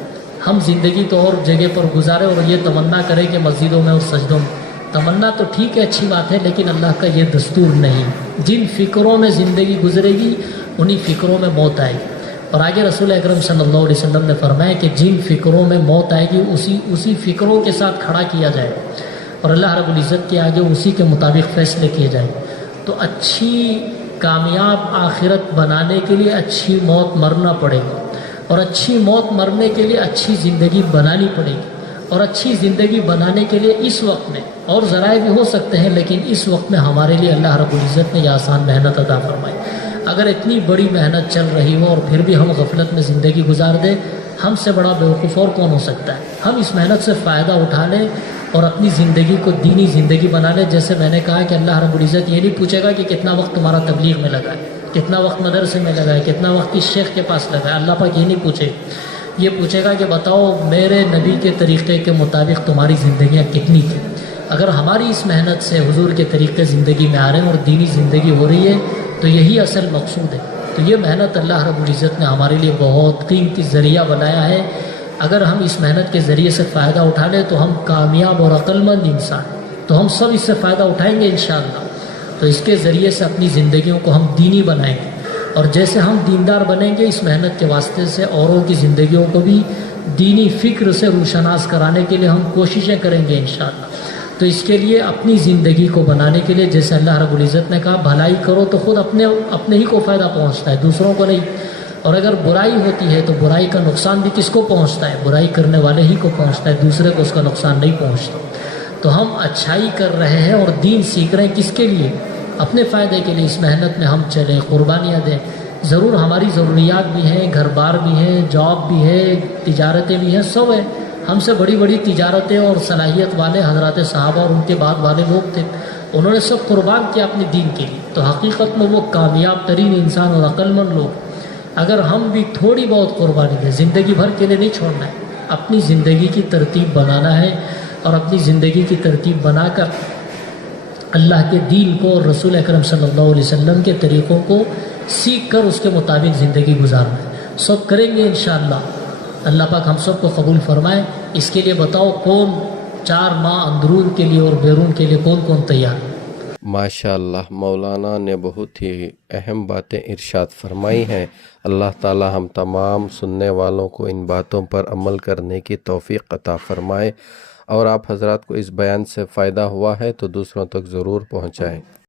ہم زندگی تو اور جگہ پر گزارے اور یہ تمنا کرے کہ مسجدوں میں اور سجدوں میں، تمنا تو ٹھیک ہے، اچھی بات ہے، لیکن اللہ کا یہ دستور نہیں۔ جن فکروں میں زندگی گزرے گی انہی فکروں میں موت آئے گی۔ اور آگے رسول اکرم صلی اللہ علیہ وسلم نے فرمایا کہ جن فکروں میں موت آئے گی اسی فکروں کے ساتھ کھڑا کیا جائے گا، اور اللہ رب العزت کے آگے اسی کے مطابق فیصلے کیے جائیں گے۔ تو اچھی کامیاب آخرت بنانے کے لیے اچھی موت مرنا پڑے گا، اور اچھی موت مرنے کے لیے اچھی زندگی بنانی پڑے گی، اور اچھی زندگی بنانے کے لیے اس وقت میں اور ذرائع بھی ہو سکتے ہیں، لیکن اس وقت میں ہمارے لیے اللہ رب العزت نے یہ آسان محنت عطا فرمائی۔ اگر اتنی بڑی محنت چل رہی ہو اور پھر بھی ہم غفلت میں زندگی گزار دیں، ہم سے بڑا بیوقوف اور کون ہو سکتا ہے؟ ہم اس محنت سے فائدہ اٹھا لیں اور اپنی زندگی کو دینی زندگی بنا لیں۔ جیسے میں نے کہا کہ اللہ رب العزت یہ نہیں پوچھے گا کہ کتنا وقت تمہارا تبلیغ میں لگا ہے، کتنا وقت مدرسے میں لگا ہے، کتنا وقت اس شیخ کے پاس لگا ہے۔ اللہ پاک یہ نہیں پوچھے، یہ پوچھے گا کہ بتاؤ میرے نبی کے طریقے کے مطابق تمہاری زندگیاں کتنی تھیں۔ اگر ہماری اس محنت سے حضور کے طریقے زندگی میں آ رہے ہیں اور دینی زندگی ہو رہی ہے تو یہی اصل مقصود ہے۔ تو یہ محنت اللہ رب العزت نے ہمارے لیے بہت قیمتی ذریعہ بنایا ہے۔ اگر ہم اس محنت کے ذریعے سے فائدہ اٹھا لیں تو ہم کامیاب اور عقل مند انسان ہیں، تو ہم سب اس سے فائدہ اٹھائیں گے انشاءاللہ۔ تو اس کے ذریعے سے اپنی زندگیوں کو ہم دینی بنائیں گے، اور جیسے ہم دیندار بنیں گے اس محنت کے واسطے سے اوروں کی زندگیوں کو بھی دینی فکر سے روشناس کرانے کے لیے ہم کوششیں کریں گے انشاءاللہ۔ تو اس کے لیے اپنی زندگی کو بنانے کے لیے جیسے اللہ رب العزت نے کہا بھلائی کرو تو خود اپنے ہی کو فائدہ پہنچتا ہے، دوسروں کو نہیں۔ اور اگر برائی ہوتی ہے تو برائی کا نقصان بھی کس کو پہنچتا ہے؟ برائی کرنے والے ہی کو پہنچتا ہے، دوسرے کو اس کا نقصان نہیں پہنچتا۔ تو ہم اچھائی کر رہے ہیں اور دین سیکھ رہے ہیں، کس کے لیے؟ اپنے فائدے کے لیے۔ اس محنت میں ہم چلیں، قربانیاں دیں۔ ضرور ہماری ضروریات بھی ہیں، گھر بار بھی ہیں، جاب بھی ہے، تجارتیں بھی ہیں، سب ہیں۔ ہم سے بڑی بڑی تجارتیں اور صلاحیت والے حضرات صحابہ اور ان کے بعد والے لوگ تھے، انہوں نے سب قربان کیا اپنے دین کے لیے۔ تو حقیقت میں وہ کامیاب ترین انسان اور عقل مند لوگ۔ اگر ہم بھی تھوڑی بہت قربانی دیں، زندگی بھر کے لیے نہیں چھوڑنا ہے، اپنی زندگی کی ترتیب بنانا ہے، اور اپنی زندگی کی ترتیب بنا کر اللہ کے دین کو اور رسول اکرم صلی اللہ علیہ وسلم کے طریقوں کو سیکھ کر اس کے مطابق زندگی گزارنا ہے۔ سب کریں گے انشاءاللہ، اللہ پاک ہم سب کو قبول فرمائے۔ اس کے لیے بتاؤ کون 4 ماہ اندرون کے لیے اور بیرون کے لیے کون تیار ہے؟ ماشاء اللہ، مولانا نے بہت ہی اہم باتیں ارشاد فرمائی ہیں۔ اللہ تعالی ہم تمام سننے والوں کو ان باتوں پر عمل کرنے کی توفیق عطا فرمائے، اور آپ حضرات کو اس بیان سے فائدہ ہوا ہے تو دوسروں تک ضرور پہنچائیں۔